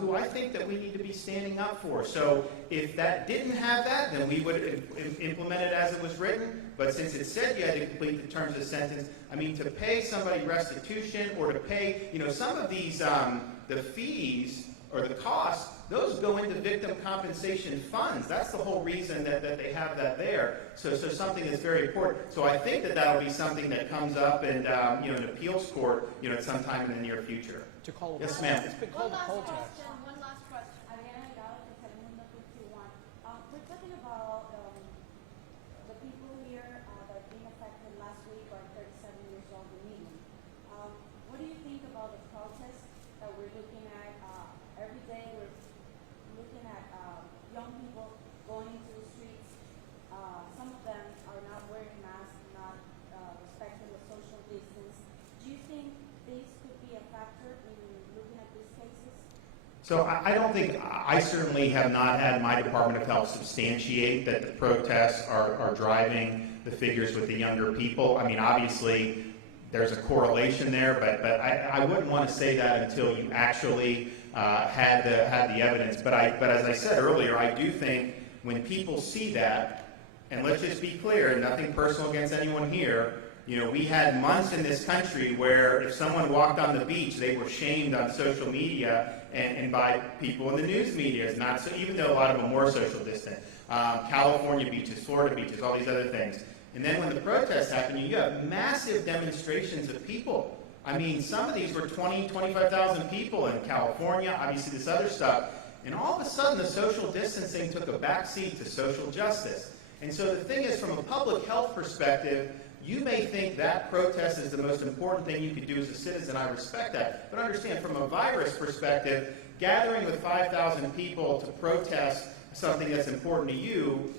who I think that we need to be standing up for. So if that didn't have that, then we would implement it as it was written. But since it said you had to complete the terms of sentence, to pay somebody restitution or to pay, some of these, the fees or the costs, those go into victim compensation funds. That's the whole reason that they have that there. So something that's very important. So I think that that'll be something that comes up in an appeals court, at some time in the near future. To call Yes, ma'am. It's been One called a last poll tax. question. One last question. Ariana Gala de Telemundo 51. We're talking about the people here that are being affected last week are 37 years old and medium. What do you think about the protests that we're looking at every day? We're looking at young people going into the streets. Some of them are not wearing masks, not respecting the social distance. Do you think this could be a factor in looking at these cases? So I don't think, I certainly have not had my Department of Health substantiate that the protests are driving the figures with the younger people. Obviously, there's a correlation there, but I wouldn't want to say that until you actually had the evidence. But as I said earlier, I do think when people see that, and let's just be clear, nothing personal against anyone here, we had months in this country where if someone walked on the beach, they were shamed on social media and by people in the news media. Not so, even though a lot of them were social distant. California beaches, Florida beaches, all these other things. And then when the protests happen, you have massive demonstrations of people. Some of these were 20, 25,000 people in California, obviously this other stuff. And all of a sudden, the social distancing took a backseat to social justice. And so the thing is, from a public health perspective, you may think that protest is the most important thing you could do as a citizen. I respect that. But understand, from a virus perspective, gathering with 5,000 people to protest something that's important to you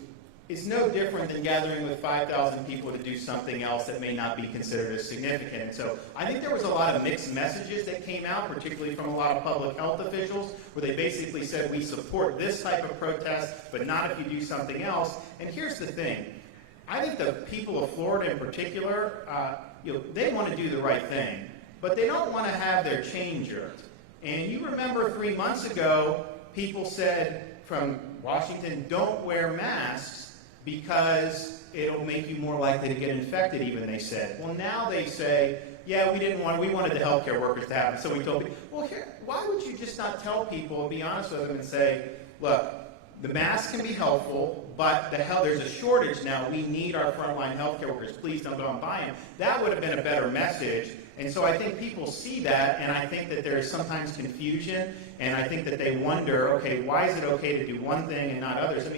is no different than gathering with 5,000 people to do something else that may not be considered as significant. And so I think there was a lot of mixed messages that came out, particularly from a lot of public health officials, where they basically said, we support this type of protest, but not if you do something else. And here's the thing. I think the people of Florida in particular, they want to do the right thing, but they don't want to have their change earned. And you remember 3 months ago, people said from Washington, don't wear masks because it'll make you more likely to get infected, even, they said. Well, now they say, yeah, we wanted the healthcare workers to have it. So we told people, well, why would you just not tell people and be honest with them and say, look, the mask can be helpful, but there's a shortage now. We need our frontline healthcare workers. Please don't go and buy them. That would have been a better message. And so I think people see that, and I think that there is sometimes confusion, and I think that they wonder, okay, why is it okay to do one thing and not others?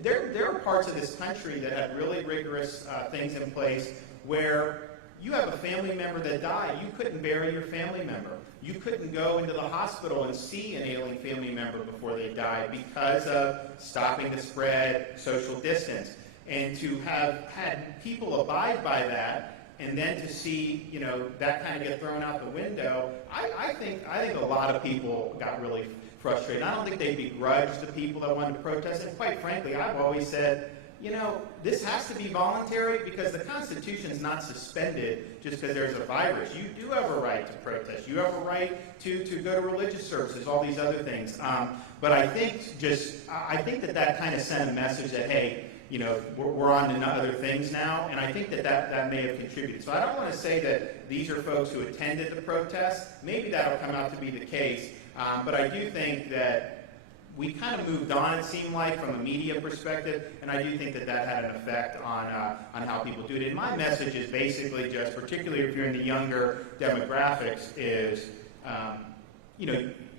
There are parts of this country that have really rigorous things in place where you have a family member that died. You couldn't bury your family member. You couldn't go into the hospital and see an ailing family member before they died because of stopping the spread, social distance. and to have had people abide by that, and then to see, that kind of get thrown out the window, I think a lot of people got really frustrated. I don't think they begrudged the people that wanted to protest, and quite frankly, I've always said, this has to be voluntary because the Constitution is not suspended just because there's a virus. You do have a right to protest. You have a right to go to religious services, all these other things. But I think that kind of sent a message that, hey, we're on to other things now, and I think that may have contributed. So I don't want to say that these are folks who attended the protest. Maybe that'll come out to be the case, but I do think that we kind of moved on, it seemed like, from a media perspective, and I do think that had an effect on how people do it. And my message is basically just, particularly if you're in the younger demographics, is,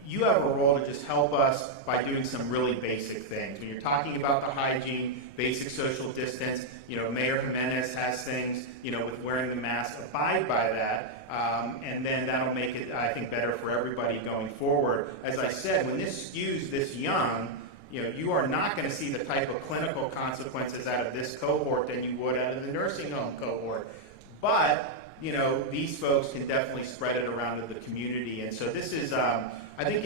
you have a role to just help us by doing some really basic things. When you're talking about the hygiene, basic social distance, Mayor Jimenez has things, with wearing the mask, abide by that, and then that'll make it, I think, better for everybody going forward. As I said, when this skews this young, you are not going to see the type of clinical consequences out of this cohort than you would out of the nursing home cohort. But, these folks can definitely spread it around to the community. And so this is, I think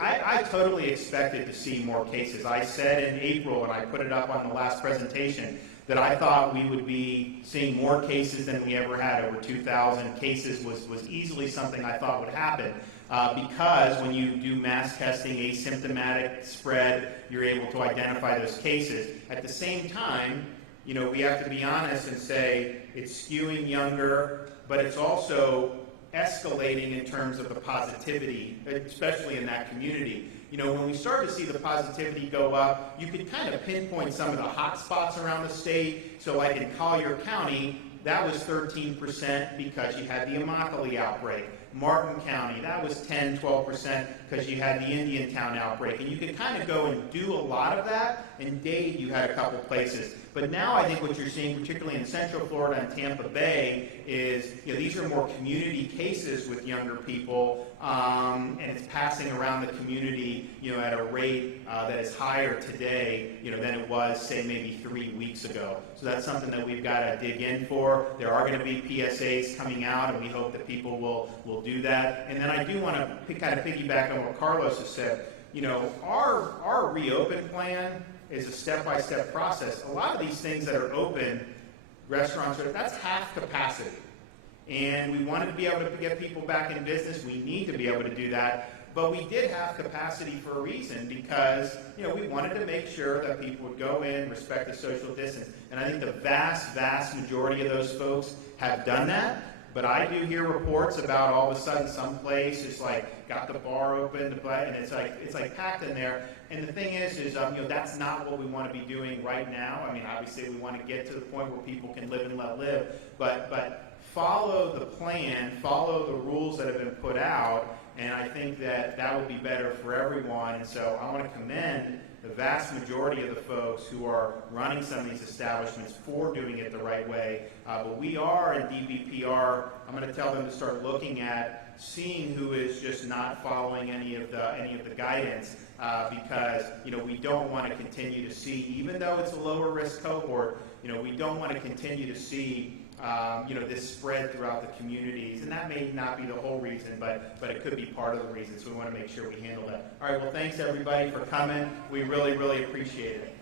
I totally expected to see more cases. I said in April, and I put it up on the last presentation, that I thought we would be seeing more cases than we ever had. Over 2,000 cases was easily something I thought would happen. Because when you do mass testing, asymptomatic spread, you're able to identify those cases. At the same time, we have to be honest and say it's skewing younger, but it's also escalating in terms of the positivity, especially in that community. When we started to see the positivity go up, you could kind of pinpoint some of the hot spots around the state. So like in Collier County, that was 13% because you had the Immokalee outbreak. Martin County, that was 10, 12% because you had the Indiantown outbreak. And you could kind of go and do a lot of that. In Dade, you had a couple places. But now I think what you're seeing, particularly in Central Florida and Tampa Bay, is these are more community cases with younger people, and it's passing around the community, at a rate that is higher today, than it was, say, maybe 3 weeks ago. So that's something that we've got to dig in for. There are going to be PSAs coming out, and we hope that people will do that. And then I do want to kind of piggyback on what Carlos has said. Our reopen plan is a step-by-step process. A lot of these things that are open, restaurants, that's half capacity. And we wanted to be able to get people back in business. We need to be able to do that. But we did have capacity for a reason because, we wanted to make sure that people would go in, respect the social distance. And I think the vast, vast majority of those folks have done that. But I do hear reports about all of a sudden some place is got the bar open, and it's like packed in there. And the thing is that's not what we want to be doing right now. I mean, obviously we want to get to the point where people can live and let live, but follow the plan, follow the rules that have been put out, and I think that would be better for everyone. And so I want to commend the vast majority of the folks who are running some of these establishments for doing it the right way. But we are in DBPR. I'm going to tell them to start looking at seeing who is just not following any of the guidance, because we don't want to continue to see, even though it's a lower risk cohort, we don't want to continue to see this spread throughout the communities. And that may not be the whole reason, but it could be part of the reason. So we want to make sure we handle that. All right, well, thanks everybody for coming. We really, really appreciate it.